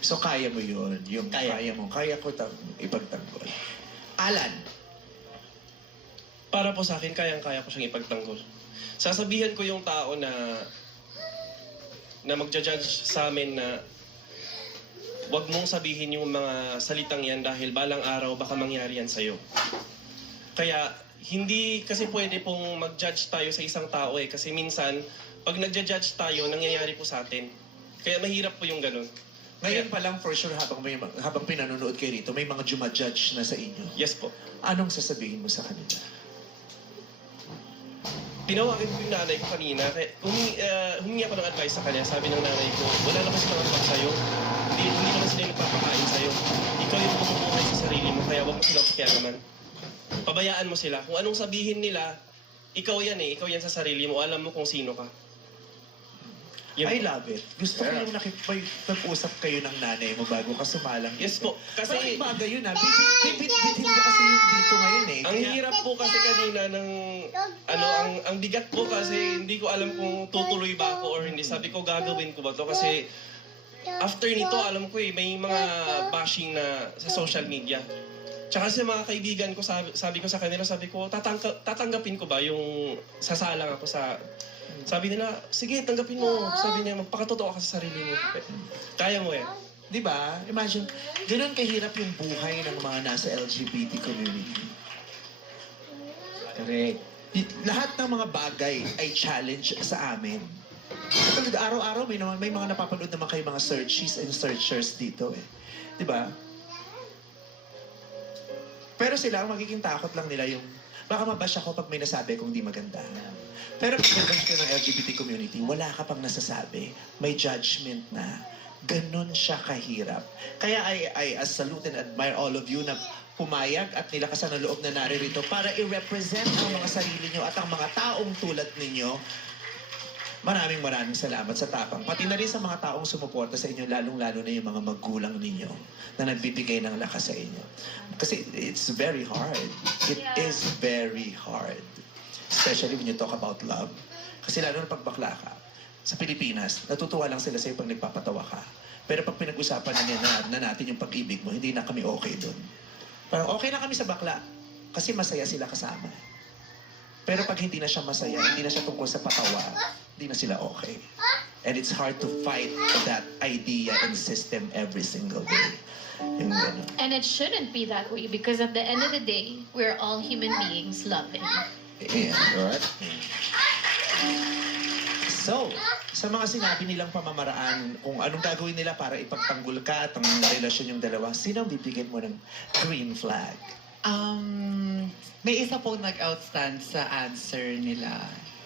So, kaya mo yun. Yung Kaya. Kaya ko ipagtanggol. Alan, Para po sa akin, kayang-kaya ko siyang ipagtanggol. Sasabihan ko yung tao na magja-judge sa amin na wag mong sabihin yung mga salitang yan dahil balang araw baka mangyari yan sa'yo. Kaya hindi kasi pwede pong mag-judge tayo sa isang tao eh. Kasi minsan, pag nagja-judge tayo, nangyayari po sa atin. Kaya mahirap po yung ganun. Ngayon pa lang, for sure, habang pinanonood kayo rito, may mga judge na sa inyo. Yes po. Anong sasabihin mo sa kanila? Tinawagan ko yung nanay ko kanina. Humingi ako ng advice sa kanya. Sabi ng nanay ko, wala naman silang advice sa'yo. Hindi naman sila yung nagpapakain sa'yo. Ikaw yung bumubuhay sa sarili mo, kaya huwag mo silang pakialaman. Pabayaan mo sila. Kung anong sabihin nila, ikaw yan eh. Ikaw yan sa sarili mo. Alam mo kung sino ka. I love it. Gusto ko yung nag-usap kayo ng nanay mo bago ka sumalang. Yes po. Kasi Bakit bagay yun ha? Bibit-bitin ko kasi yung dito ngayon eh. ang hirap po kasi kanina ng ang bigat po kasi hindi ko alam kung tutuloy ba ako or hindi. Sabi ko gagawin ko ba to kasi after nito alam ko eh may mga bashing na sa social media. Tsaka sa mga kaibigan ko sabi ko sa kanila tatanggapin ko ba yung sasalang ako sa. Sabi nila, sige, tanggapin mo. Sabi niya, magpakatotoo ka sa sarili mo. Kaya mo eh. Di ba? Imagine, ganun kahirap yung buhay ng mga nasa LGBT community. Correct. Lahat ng mga bagay ay challenge sa amin. Katulad, araw-araw may mga napapanood naman kayo mga searchies and searchers dito eh. Di ba? Pero sila, ang magiging takot lang nila yung baka mabash ako pag may nasabi kung di maganda. Pero pag nag-bash ka ng LGBT community, wala ka pang nasasabi. May judgment na. Ganun siya kahirap. Kaya I salute and admire all of you na pumayag at nilakasan ng loob na naririto para i-represent ang mga sarili nyo at ang mga taong tulad ninyo. Maraming salamat sa tapang. Pati na rin sa mga taong sumuporta sa inyo, lalong-lalo na yung mga magulang ninyo na nagbibigay ng lakas sa inyo. Kasi it's very hard. It is very hard. Especially when you talk about love. Kasi lalo na pag bakla ka, sa Pilipinas, natutuwa lang sila sa'yo pag nagpapatawa ka. Pero pag pinag-usapan na natin yung pag-ibig mo, hindi na kami okay dun. Parang okay na kami sa bakla kasi masaya sila kasama. Pero pag hindi na siya masaya, hindi na siya tungkol sa patawa, hindi na sila okay. And it's hard to fight that idea and system every single day. Yung gano'n. And it shouldn't be that way because at the end of the day, we're all human beings loving. Yeah, alright. So, sa mga sinabi nilang pamamaraan, kung anong gagawin nila para ipagtanggol ka at ang relasyon yung dalawa, sino ang bibigyan mo ng green flag? May isa po nag-outstand sa answer nila.